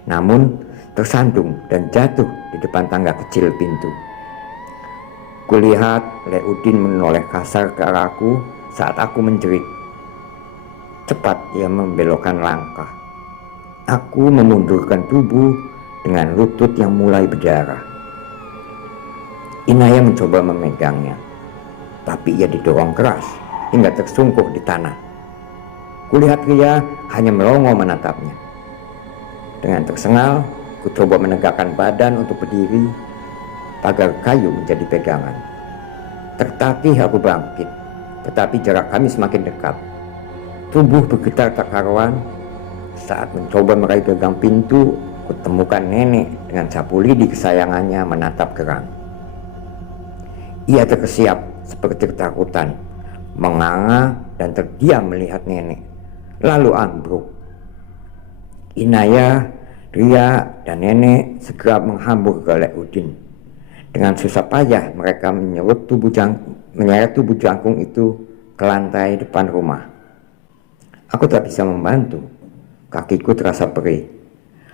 Namun tersandung dan jatuh di depan tangga kecil pintu. Kulihat Lek Udin menoleh kasar ke arahku saat aku menjerit. Cepat ia membelokkan langkah. Aku memundurkan tubuh dengan lutut yang mulai berdarah. Inaya mencoba memegangnya, tapi ia didorong keras hingga tersungkur di tanah. Kulihat Ria hanya melongo menatapnya. Dengan tersengal, ku coba menegakkan badan untuk berdiri. Pagar kayu menjadi pegangan. Tertatih aku bangkit, tetapi jarak kami semakin dekat. Tubuh bergetar tak karuan. Saat mencoba meraih gagang pintu, kutemukan nenek dengan sapu lidi kesayangannya menatap gerang. Ia terkesiap seperti ketakutan, menganga dan terdiam melihat nenek, lalu ambruk. Inaya, Ria, dan nenek segera menghambur ke Lek Udin. Dengan susah payah mereka menyeret tubuh jangkung itu ke lantai depan rumah. Aku tak bisa membantu, kakiku terasa perih,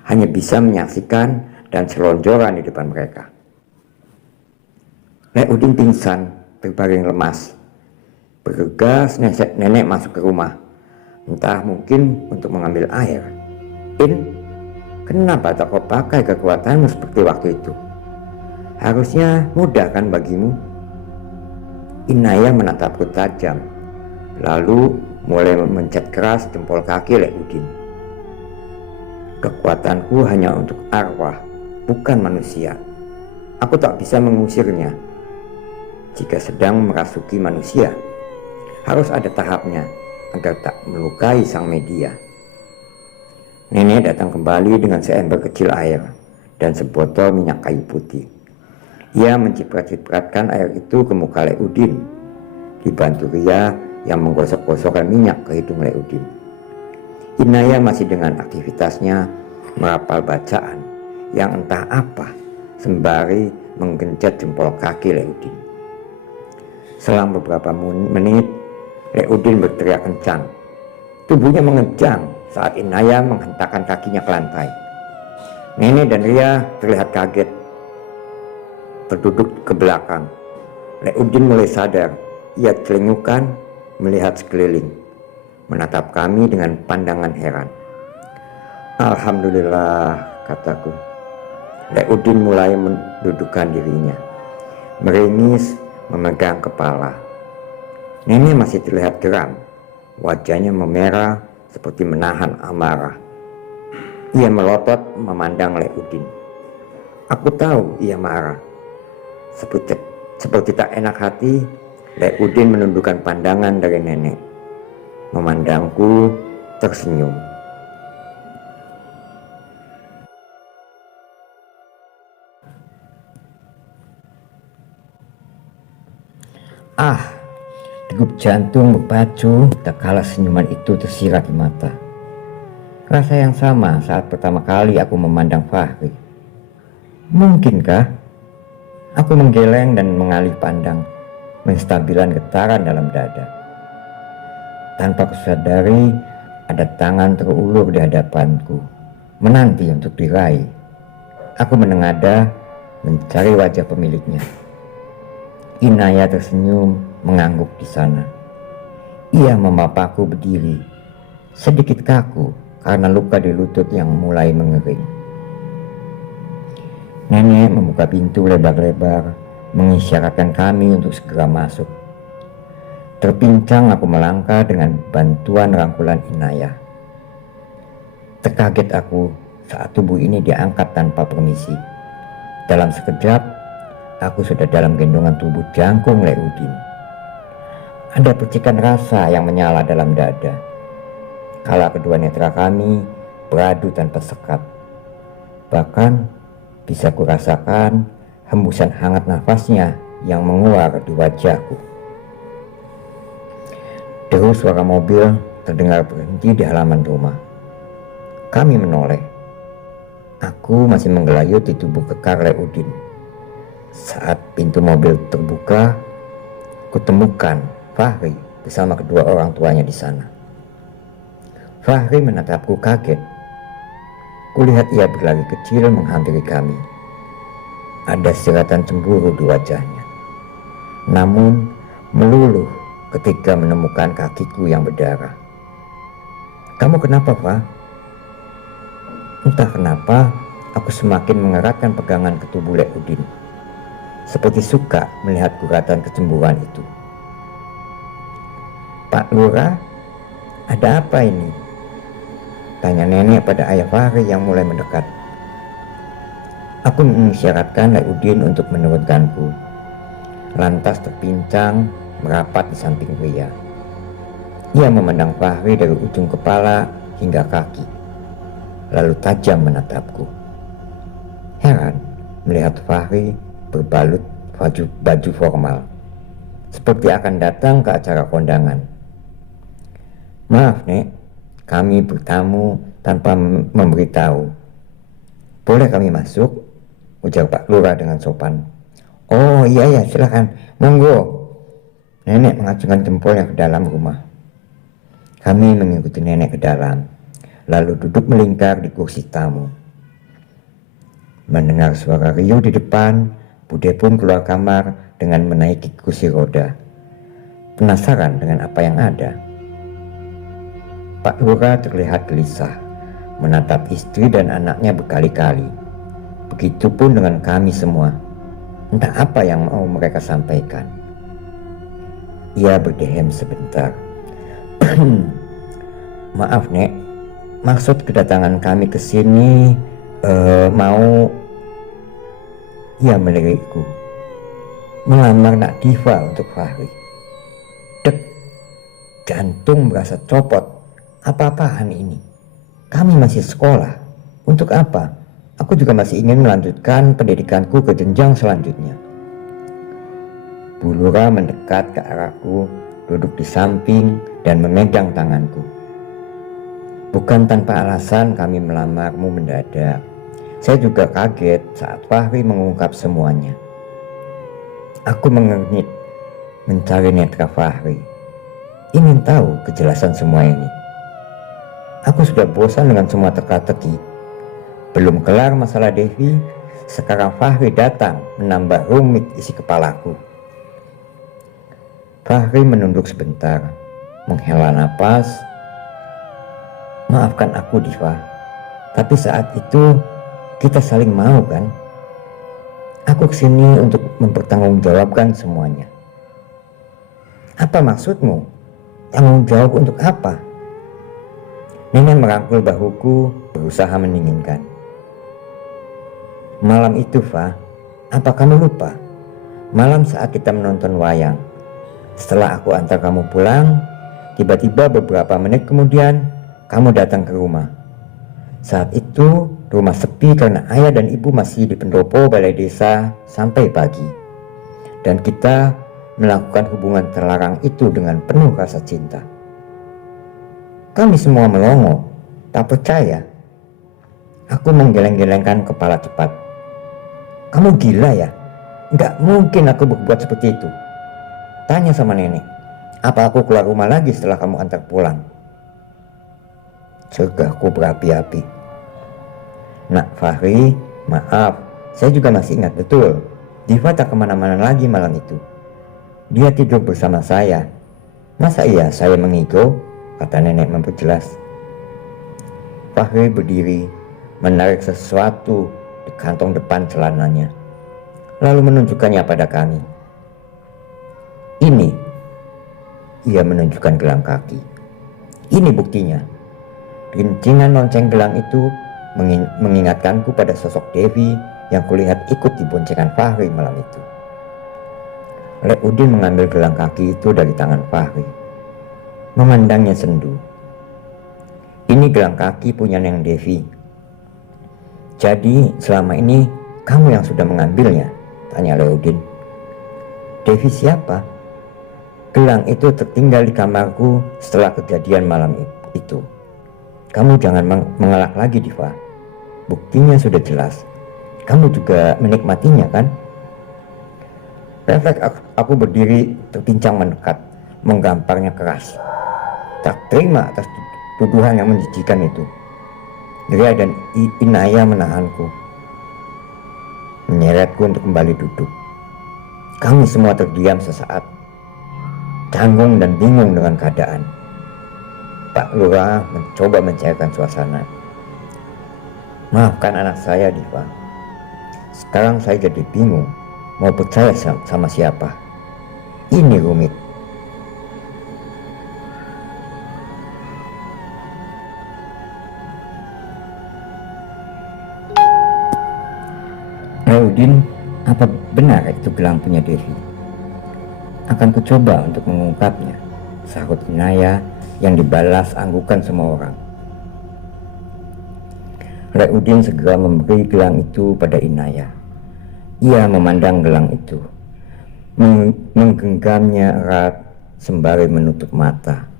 hanya bisa menyaksikan dan selonjoran di depan mereka. Lek Udin pingsan, terbaring lemas. Bergegas nenek masuk ke rumah, entah mungkin untuk mengambil air. "In, kenapa tak kau pakai kekuatanmu seperti waktu itu? Harusnya mudah kan bagimu?" Inaya menatapku tajam, lalu mulai memencet keras jempol kaki Lek Udin. "Kekuatanku hanya untuk arwah, bukan manusia. Aku tak bisa mengusirnya. Jika sedang merasuki manusia, harus ada tahapnya agar tak melukai sang media." Nenek datang kembali dengan seember kecil air dan sebotol minyak kayu putih. Ia menciprat-cipratkan air itu ke muka Lek Udin, dibantu Ria yang menggosok-gosokkan minyak ke hidung Lek Udin. Inaya masih dengan aktivitasnya merapal bacaan yang entah apa sembari menggencet jempol kaki Lek Udin. Selang beberapa menit, Lek Udin berteriak kencang. Tubuhnya mengejang saat Inaya menghentakkan kakinya ke lantai. Nenek dan Ria terlihat kaget, terduduk ke belakang. Lek Udin mulai sadar. Ia celingukan melihat sekeliling, menatap kami dengan pandangan heran. "Alhamdulillah," kataku. Lek Udin mulai mendudukkan dirinya, meringis, memegang kepala. Nenek masih terlihat geram, wajahnya memerah seperti menahan amarah. Ia melotot memandang Lek Udin. Aku tahu ia marah. Seperti tak enak hati, Lek Udin menundukkan pandangan dari nenek, memandangku tersenyum. Ah, degup jantung berpacu tak kalah senyuman itu tersirat di mata. Rasa yang sama saat pertama kali aku memandang Fahri. Mungkinkah? Aku menggeleng dan mengalih pandang, menstabilan getaran dalam dada. Tanpa kusadari, ada tangan terulur di hadapanku, menanti untuk diraih. Aku menengadah, mencari wajah pemiliknya. Inaya tersenyum, mengangguk di sana. Ia memapaku berdiri, sedikit kaku karena luka di lutut yang mulai mengering. Nenek membuka pintu lebar-lebar, mengisyaratkan kami untuk segera masuk. Terpincang aku melangkah dengan bantuan rangkulan Inaya. Terkaget aku saat tubuh ini diangkat tanpa permisi. Dalam sekejap, aku sudah dalam gendongan tubuh jangkung Leudin. Ada percikan rasa yang menyala dalam dada. Kala kedua netra kami beradu tanpa sekat. Bahkan bisa kurasakan hembusan hangat nafasnya yang menguar di wajahku. Deru suara mobil terdengar berhenti di halaman rumah. Kami menoleh. Aku masih menggelayut di tubuh kekar Leudin. Saat pintu mobil terbuka, kutemukan Fahri bersama kedua orang tuanya di sana. Fahri menatapku kaget. Kulihat ia berlari kecil menghampiri kami. Ada siratan cemburu di wajahnya. Namun meluluh ketika menemukan kakiku yang berdarah. "Kamu kenapa, Fah?" Entah kenapa aku semakin mengeratkan pegangan ke tubuh Leudin. Seperti suka melihat guratan kecemburuan itu. "Pak Lurah, ada apa ini?" tanya nenek pada ayah Fahri yang mulai mendekat. Aku mengisyaratkan Leudin untuk menurunkanku. Lantas terpincang merapat di samping pria. Ia memandang Fahri dari ujung kepala hingga kaki, lalu tajam menatapku. Heran melihat Fahri berbalut baju formal, seperti akan datang ke acara kondangan. "Maaf, Nek, kami bertamu tanpa memberitahu. Boleh kami masuk?" ujar Pak Lurah dengan sopan. "Oh iya, silakan, monggo." Nenek mengacungkan jempolnya ke dalam rumah. Kami mengikuti nenek ke dalam, lalu duduk melingkar di kursi tamu. Mendengar suara riuh di depan, Bude pun keluar kamar dengan menaiki kursi roda. Penasaran dengan apa yang ada. Pak Lurah terlihat gelisah, menatap istri dan anaknya berkali-kali. Begitupun dengan kami semua. Entah apa yang mau mereka sampaikan. Ia berdehem sebentar. "Maaf, Nek, maksud kedatangan kami ke sini mau..." Ia melirikku. "Melamar Nak Diva untuk Fahri." Dek, jantung berasa copot. Apa-apaan ini? Kami masih sekolah. Untuk apa? Aku juga masih ingin melanjutkan pendidikanku ke jenjang selanjutnya. Bu Lurah mendekat ke arahku, duduk di samping dan memegang tanganku. "Bukan tanpa alasan kami melamarmu mendadak. Saya juga kaget saat Fahri mengungkap semuanya." Aku mengernyit, mencari netra Fahri. Ingin tahu kejelasan semua ini. Aku sudah bosan dengan semua teka-teki. Belum kelar masalah Devi, sekarang Fahri datang menambah rumit isi kepalaku. Fahri menunduk sebentar, menghela napas. "Maafkan aku, Diva, tapi saat itu kita saling mau, kan? Aku kesini untuk mempertanggungjawabkan semuanya." "Apa maksudmu? Tanggung jawab untuk apa?" Nenek merangkul bahuku, berusaha mendinginkan. "Malam itu, Fa, apa kamu lupa? Malam saat kita menonton wayang. Setelah aku antar kamu pulang, tiba-tiba beberapa menit kemudian kamu datang ke rumah. Saat itu rumah sepi karena ayah dan ibu masih di pendopo balai desa sampai pagi. Dan kita melakukan hubungan terlarang itu dengan penuh rasa cinta. Kami semua melongo, tak percaya. Aku menggeleng-gelengkan kepala cepat. Kamu gila ya? Nggak mungkin aku berbuat seperti itu. Tanya sama nenek, apa aku keluar rumah lagi setelah kamu antar pulang? Cergahku berapi-api. Nak Fahri, maaf, saya juga masih ingat betul. Diva tak kemana-mana lagi malam itu. Dia tidur bersama saya. Masa iya saya mengigo? Kata nenek memperjelas. Fahri berdiri, menarik sesuatu di kantong depan celananya, lalu menunjukkannya pada kami. Ini, ia menunjukkan gelang kaki. Ini buktinya. Rincingan lonceng gelang itu mengingatkanku pada sosok Devi yang kulihat ikut di boncengan Fahri malam itu. Lek Udin mengambil gelang kaki itu dari tangan Fahri, memandangnya sendu. Ini gelang kaki punya Neng Devi. Jadi selama ini kamu yang sudah mengambilnya? Tanya Leudin. Devi siapa? Gelang itu tertinggal di kamarku setelah kejadian malam itu. Kamu jangan mengelak lagi, Diva. Buktinya sudah jelas. Kamu juga menikmatinya kan? Refleks aku berdiri terpincang mendekat, menggamparnya keras. Tak terima atas tuduhan yang menjijikan itu. Ria dan Inaya menahanku, menyeretku untuk kembali duduk. Kami semua terdiam sesaat, canggung dan bingung dengan keadaan. Pak Lurah mencoba mencairkan suasana. Maafkan anak saya, Diva. Sekarang saya jadi bingung, mau percaya sama siapa. Ini rumit. Udin, apa benar itu gelang punya Devi? Akan kucoba untuk mengungkapnya, sahut Inaya yang dibalas anggukan semua orang. Udin segera memberi gelang itu pada Inaya. Ia memandang gelang itu, menggenggamnya erat sembari menutup mata.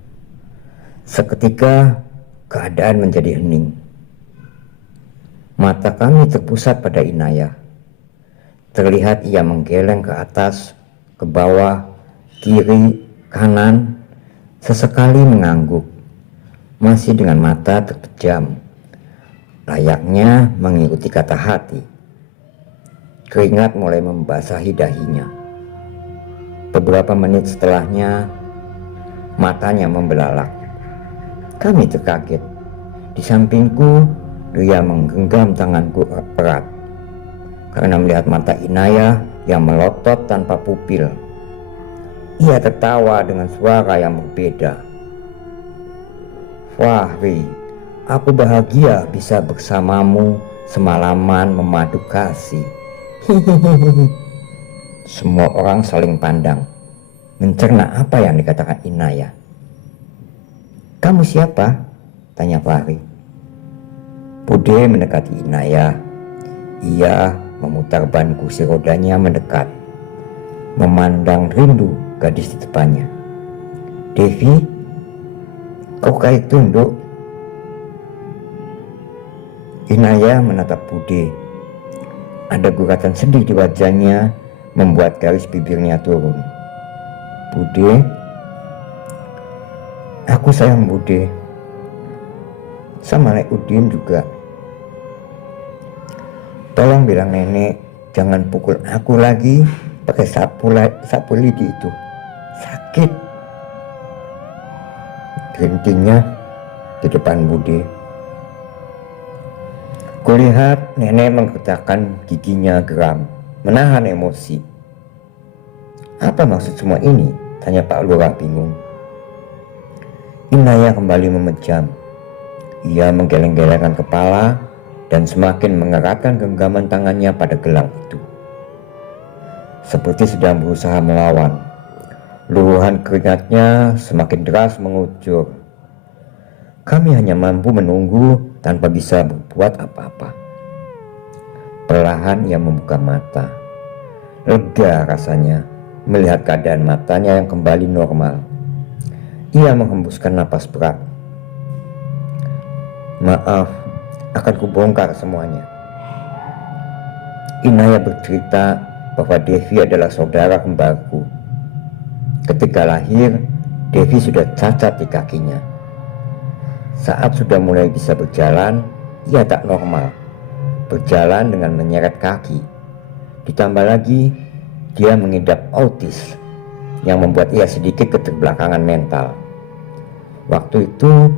Seketika keadaan menjadi hening. Mata kami terpusat pada Inaya. Terlihat ia menggeleng ke atas, ke bawah, kiri, kanan, sesekali mengangguk, masih dengan mata terpejam, layaknya mengikuti kata hati. Keringat mulai membasahi dahinya. Beberapa menit setelahnya, matanya membelalak. Kami terkaget. Di sampingku, Ria menggenggam tanganku erat karena melihat mata Inaya yang melotot tanpa pupil. Ia tertawa dengan suara yang berbeda. Fahri, aku bahagia bisa bersamamu semalaman memadu kasih. Semua orang saling pandang, mencerna apa yang dikatakan Inaya. Kamu siapa? Tanya Fahri. Bude mendekati Inaya. Ia memutar ban kursi rodanya mendekat, memandang rindu gadis di depannya. Devi, kau kayak tunduk. Inaya menatap Bude. Ada guratan sedih di wajahnya, membuat garis bibirnya turun. Bude, aku sayang Bude. Sama Lek Udin juga. Tolong bilang nenek jangan pukul aku lagi pakai sapu lidi itu. Sakit. Gerintingnya di depan Bude. Kulihat nenek menggerakkan giginya geram, menahan emosi. Apa maksud semua ini? Tanya Pak Lurah bingung. Inaya kembali memejam. Ia menggeleng-gelengkan kepala dan semakin mengeratkan genggaman tangannya pada gelang itu. Seperti sedang berusaha melawan. Luruhan keringatnya semakin deras mengucur. Kami hanya mampu menunggu tanpa bisa berbuat apa-apa. Perlahan ia membuka mata. Lega rasanya melihat keadaan matanya yang kembali normal. Ia menghembuskan napas berat. "Maaf, akan kubongkar semuanya." Inaya bercerita bahwa Devi adalah saudara kembarku. Ketika lahir, Devi sudah cacat di kakinya. Saat sudah mulai bisa berjalan, ia tak normal, berjalan dengan menyeret kaki. Ditambah lagi, dia mengidap autis yang membuat ia sedikit keterbelakangan mental. Waktu itu,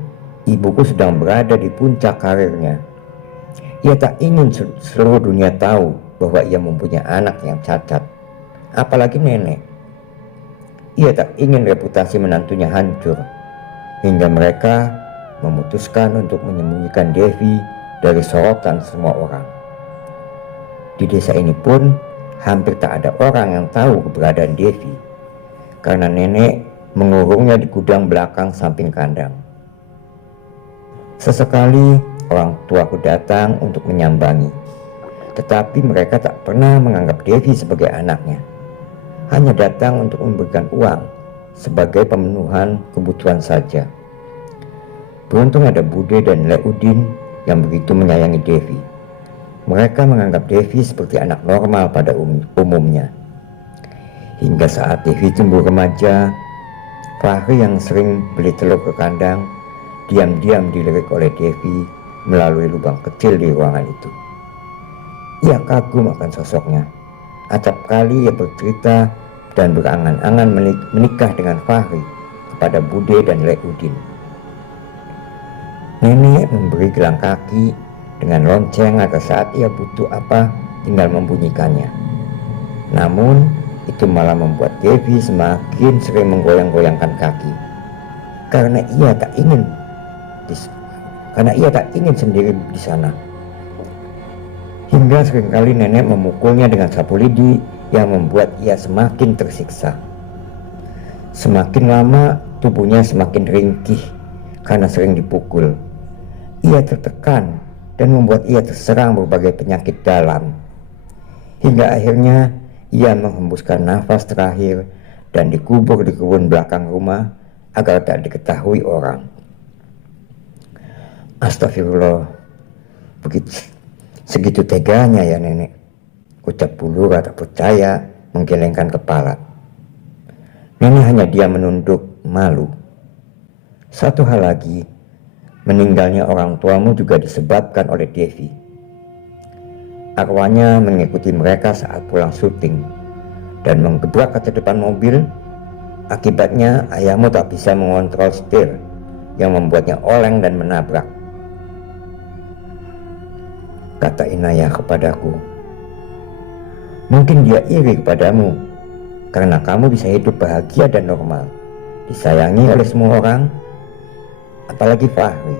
ibuku sedang berada di puncak karirnya. Ia tak ingin seluruh dunia tahu bahwa ia mempunyai anak yang cacat, apalagi nenek. Ia tak ingin reputasi menantunya hancur, hingga mereka memutuskan untuk menyembunyikan Devi dari sorotan semua orang. Di desa ini pun hampir tak ada orang yang tahu keberadaan Devi, karena nenek mengurungnya di gudang belakang samping kandang. Sesekali orang tuaku datang untuk menyambangi, tetapi mereka tak pernah menganggap Devi sebagai anaknya. Hanya datang untuk memberikan uang sebagai pemenuhan kebutuhan saja. Beruntung ada Bude dan Leudin yang begitu menyayangi Devi. Mereka menganggap Devi seperti anak normal pada umumnya. Hingga saat Devi tumbuh remaja, Fahri yang sering beli telur ke kandang diam-diam dilirik oleh Devi melalui lubang kecil di ruangan itu. Ia kagum akan sosoknya. Acap kali ia bercerita dan berangan-angan menikah dengan Fahri kepada Bude dan Leudin. Nenek memberi gelang kaki dengan lonceng agar saat ia butuh apa tinggal membunyikannya. Namun itu malah membuat Devi semakin sering menggoyang-goyangkan kaki karena ia tak ingin sendiri di sana. Hingga seringkali nenek memukulnya dengan sapu lidi yang membuat ia semakin tersiksa. Semakin lama tubuhnya semakin ringkih karena sering dipukul. Ia tertekan dan membuat ia terserang berbagai penyakit dalam. Hingga akhirnya ia menghembuskan nafas terakhir dan dikubur di kebun belakang rumah agar tak diketahui orang. Astagfirullah, segitu teganya ya nenek, ucap Bulura tak percaya menggelengkan kepala. Nenek hanya diam menunduk malu. Satu hal lagi, meninggalnya orang tuamu juga disebabkan oleh Devi. Arwahnya mengikuti mereka saat pulang syuting dan menggebrak kaca depan mobil. Akibatnya ayahmu tak bisa mengontrol setir yang membuatnya oleng dan menabrak. Kata Inaya kepadaku, mungkin dia iri kepadamu karena kamu bisa hidup bahagia dan normal, disayangi oleh semua orang. Apalagi Fahri,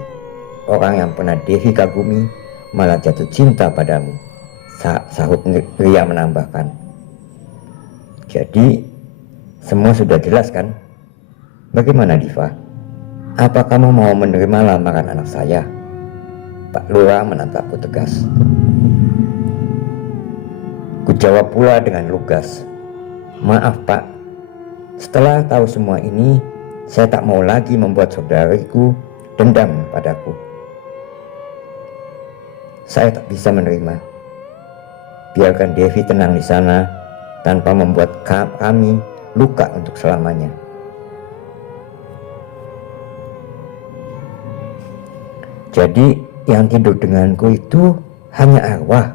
orang yang pernah Devi kagumi, malah jatuh cinta padamu, sahut Ria menambahkan. Jadi semua sudah jelas kan? Bagaimana Diva? Apa kamu mau menerima lamaran anak saya? Pak Lura menatapku tegas. Kujawab pula dengan lugas, maaf Pak, setelah tahu semua ini, saya tak mau lagi membuat saudariku dendam padaku. Saya tak bisa menerima. Biarkan Devi tenang di sana tanpa membuat kami luka untuk selamanya. Jadi yang tidur denganku itu hanya arwah.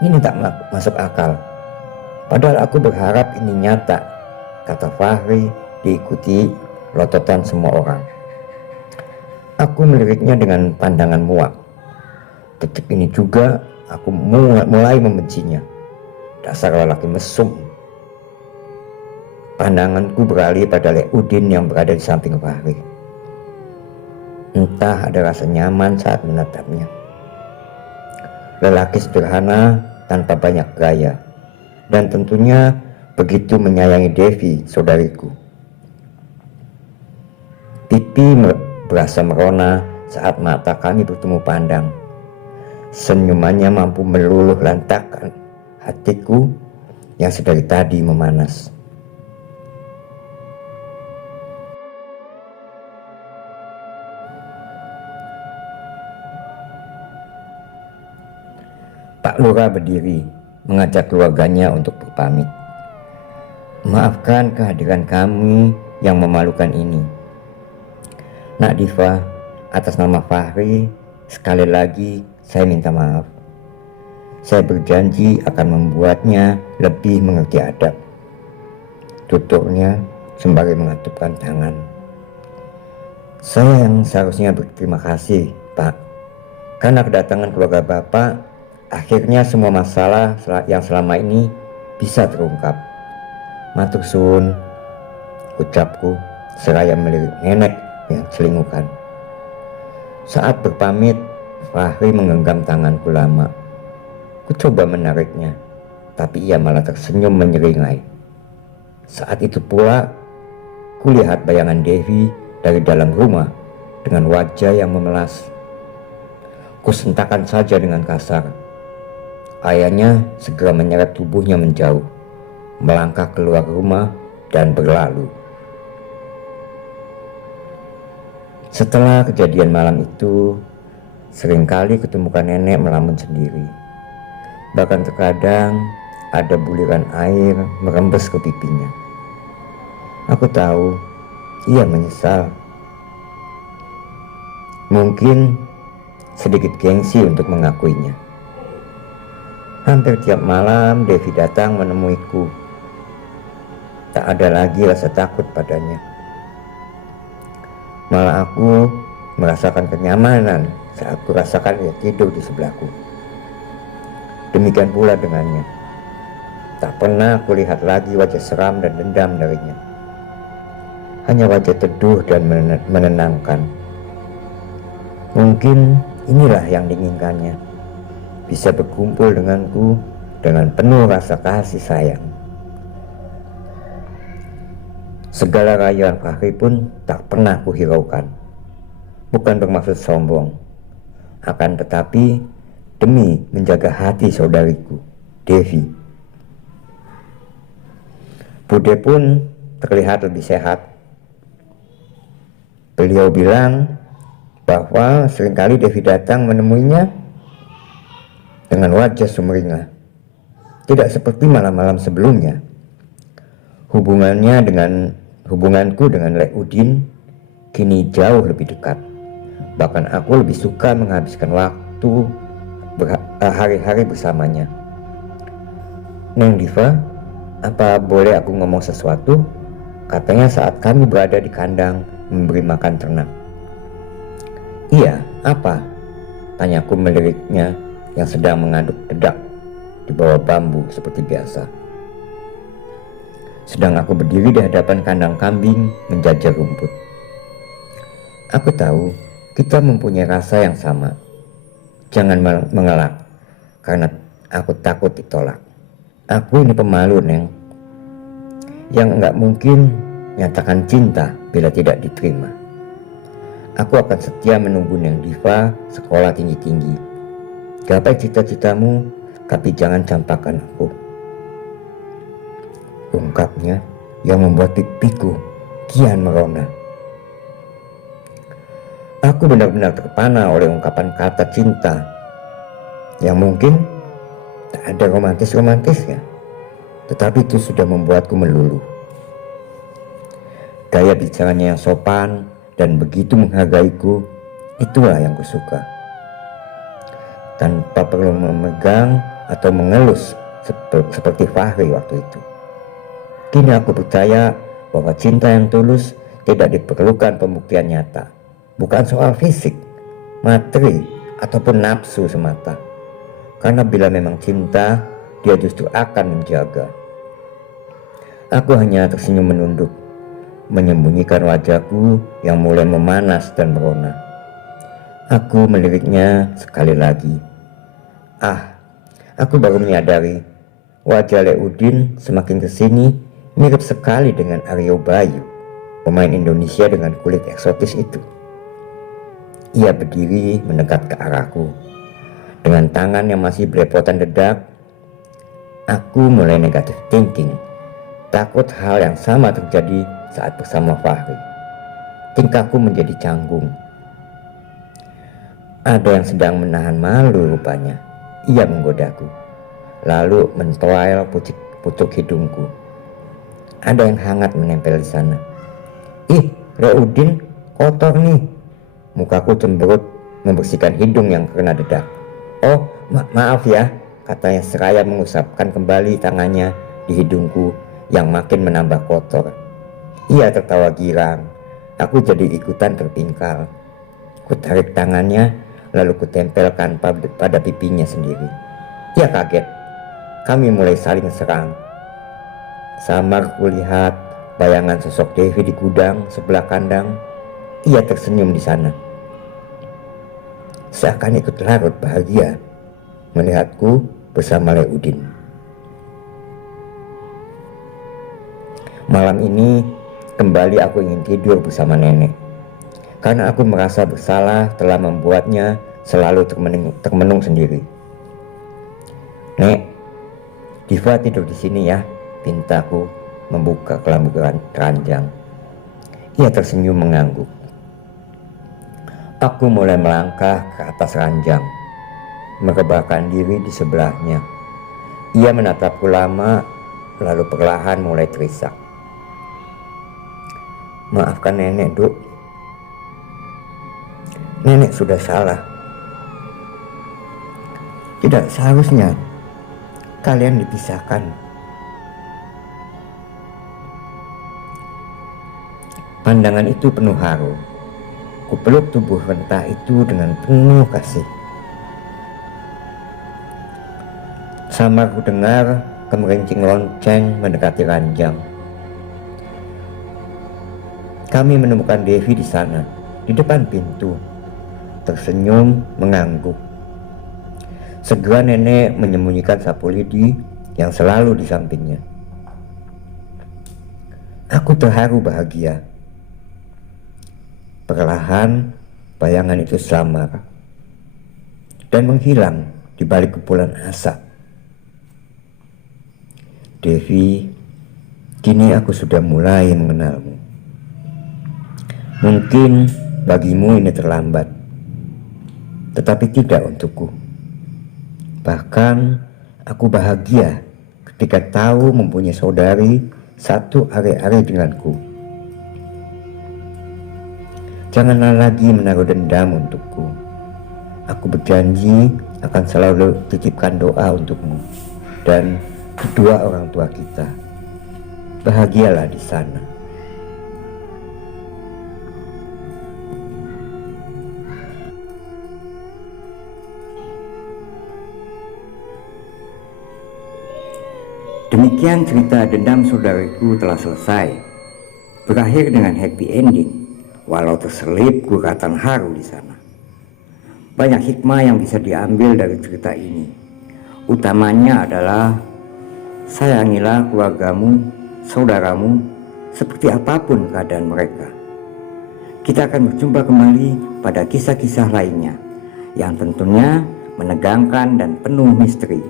Ini tak masuk akal. Padahal aku berharap ini nyata, kata Fahri diikuti lototan semua orang. Aku meliriknya dengan pandangan muak. Detik ini juga aku mulai membencinya. Dasar lelaki mesum. Pandanganku beralih pada Leudin yang berada di samping Fahri. Entah ada rasa nyaman saat menatapnya. Lelaki sederhana tanpa banyak gaya, dan tentunya begitu menyayangi Devi, saudariku. Pipi berasa merona saat mata kami bertemu pandang. Senyumannya mampu meluluh lantakkan hatiku yang sedari tadi memanas. Pak Lurah berdiri, mengajak keluarganya untuk berpamit. Maafkan kehadiran kami yang memalukan ini. Nak Diva, atas nama Fahri, sekali lagi saya minta maaf. Saya berjanji akan membuatnya lebih mengerti adab. Tuturnya sembari mengatupkan tangan. Saya yang seharusnya berterima kasih, Pak. Karena kedatangan keluarga Bapak, akhirnya semua masalah yang selama ini bisa terungkap. Matur suwun, ucapku seraya melirik nenek yang selingkuhan. Saat berpamit, Fahri menggenggam tanganku lama. Ku coba menariknya, tapi ia malah tersenyum menyeringai. Saat itu pula, kulihat bayangan Devi dari dalam rumah dengan wajah yang memelas. Kusentakkan saja dengan kasar. Ayahnya segera menyeret tubuhnya menjauh, melangkah keluar rumah dan berlalu. Setelah kejadian malam itu, seringkali ketemukan nenek melamun sendiri. Bahkan terkadang ada buliran air merembes ke pipinya. Aku tahu ia menyesal. Mungkin sedikit gengsi untuk mengakuinya. Hampir tiap malam Devi datang menemuiku. Tak ada lagi rasa takut padanya. Malah aku merasakan kenyamanan saat kurasakan ia tidur di sebelahku. Demikian pula dengannya. Tak pernah kulihat lagi wajah seram dan dendam darinya. Hanya wajah teduh dan menenangkan. Mungkin inilah yang diinginkannya. Bisa berkumpul denganku dengan penuh rasa kasih sayang. Segala rayuan Fahri pun tak pernah kuhiraukan. Bukan bermaksud sombong, akan tetapi demi menjaga hati saudariku, Devi. Bude pun terlihat lebih sehat. Beliau bilang bahwa seringkali Devi datang menemuinya dengan wajah sumringah, tidak seperti malam-malam sebelumnya. Hubunganku dengan Lek Udin kini jauh lebih dekat. Bahkan aku lebih suka menghabiskan waktu hari-hari bersamanya. Neng Diva, apa boleh aku ngomong sesuatu? Katanya saat kami berada di kandang memberi makan ternak. Iya, apa? Tanyaku meliriknya yang sedang mengaduk dedak di bawah bambu seperti biasa. Sedang aku berdiri di hadapan kandang kambing menjajah rumput. Aku tahu kita mempunyai rasa yang sama. Jangan mengelak, karena aku takut ditolak. Aku ini pemalu, Neng, yang enggak mungkin nyatakan cinta bila tidak diterima. Aku akan setia menunggu Neng Diva sekolah tinggi-tinggi. Gapai cita-citamu, tapi jangan campakkan aku. Ungkapnya yang membuat pipiku kian merona. Aku benar-benar terpana oleh ungkapan kata cinta yang mungkin tak ada romantis-romantisnya, tetapi itu sudah membuatku meluluh. Gaya bicaranya yang sopan dan begitu menghargaiku, itulah yang kusuka. Tanpa perlu memegang atau mengelus seperti Fahri waktu itu. Kini aku percaya bahwa cinta yang tulus tidak diperlukan pembuktian nyata. Bukan soal fisik, materi, ataupun nafsu semata. Karena bila memang cinta, dia justru akan menjaga. Aku hanya tersenyum menunduk, menyembunyikan wajahku yang mulai memanas dan merona. Aku meliriknya sekali lagi. Aku baru menyadari wajah Lek Udin semakin kesini mirip sekali dengan Aryo Bayu, pemain Indonesia dengan kulit eksotis itu. Ia berdiri mendekat ke arahku. Dengan tangan yang masih belepotan dedak, Aku mulai negatif thinking, takut hal yang sama terjadi saat bersama Fahri. Tingkahku menjadi canggung. Ada yang sedang menahan malu rupanya. Ia menggodaku, lalu mentoel pucuk hidungku. Ada yang hangat menempel di sana. Ih, Reudin, kotor nih. Mukaku cemberut membersihkan hidung yang kena dedak. Oh, maaf ya, katanya seraya mengusapkan kembali tangannya di hidungku yang makin menambah kotor. Ia tertawa girang. Aku jadi ikutan terpingkal. Kutarik tangannya, lalu kutempelkan pada pipinya sendiri. Ia kaget. Kami mulai saling serang. Samar kulihat bayangan sosok Devi di gudang sebelah kandang. Ia tersenyum di sana. Seakan ikut larut bahagia melihatku bersama Leudin. Malam ini kembali aku ingin tidur bersama nenek, karena aku merasa bersalah telah membuatnya selalu termenung sendiri. Nek, Diva tidur di sini ya, pintaku membuka kelambu keranjang. Ia tersenyum mengangguk. Aku mulai melangkah ke atas ranjang, merebahkan diri di sebelahnya. Ia menatapku lama, lalu perlahan mulai terisak. Maafkan nenek, Duk. Nenek sudah salah. Tidak seharusnya kalian dipisahkan. Pandangan itu penuh haru. Kupeluk tubuh renta itu dengan penuh kasih. Samar ku dengar kemerincing lonceng mendekati ranjang. Kami menemukan Devi di sana, di depan pintu, tersenyum mengangguk. Segera nenek menyembunyikan sapu lidi yang selalu di sampingnya. Aku terharu bahagia. Perlahan bayangan itu samar dan menghilang di balik kepulan asap. Devi, kini aku sudah mulai mengenalmu. Mungkin bagimu ini terlambat, tetapi tidak untukku. Bahkan aku bahagia ketika tahu mempunyai saudari satu are-are denganku. Janganlah lagi menaruh dendam untukku. Aku berjanji akan selalu titipkan doa untukmu dan kedua orang tua kita. Bahagialah di sana. Demikian cerita Dendam Saudariku telah selesai. Berakhir dengan happy ending, walau terselip guratan haru di sana. Banyak hikmah yang bisa diambil dari cerita ini. Utamanya adalah sayangilah keluargamu, saudaramu, seperti apapun keadaan mereka. Kita akan berjumpa kembali pada kisah-kisah lainnya yang tentunya menegangkan dan penuh misteri.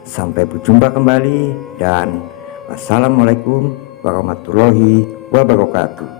Sampai berjumpa kembali dan wassalamualaikum warahmatullahi wabarakatuh.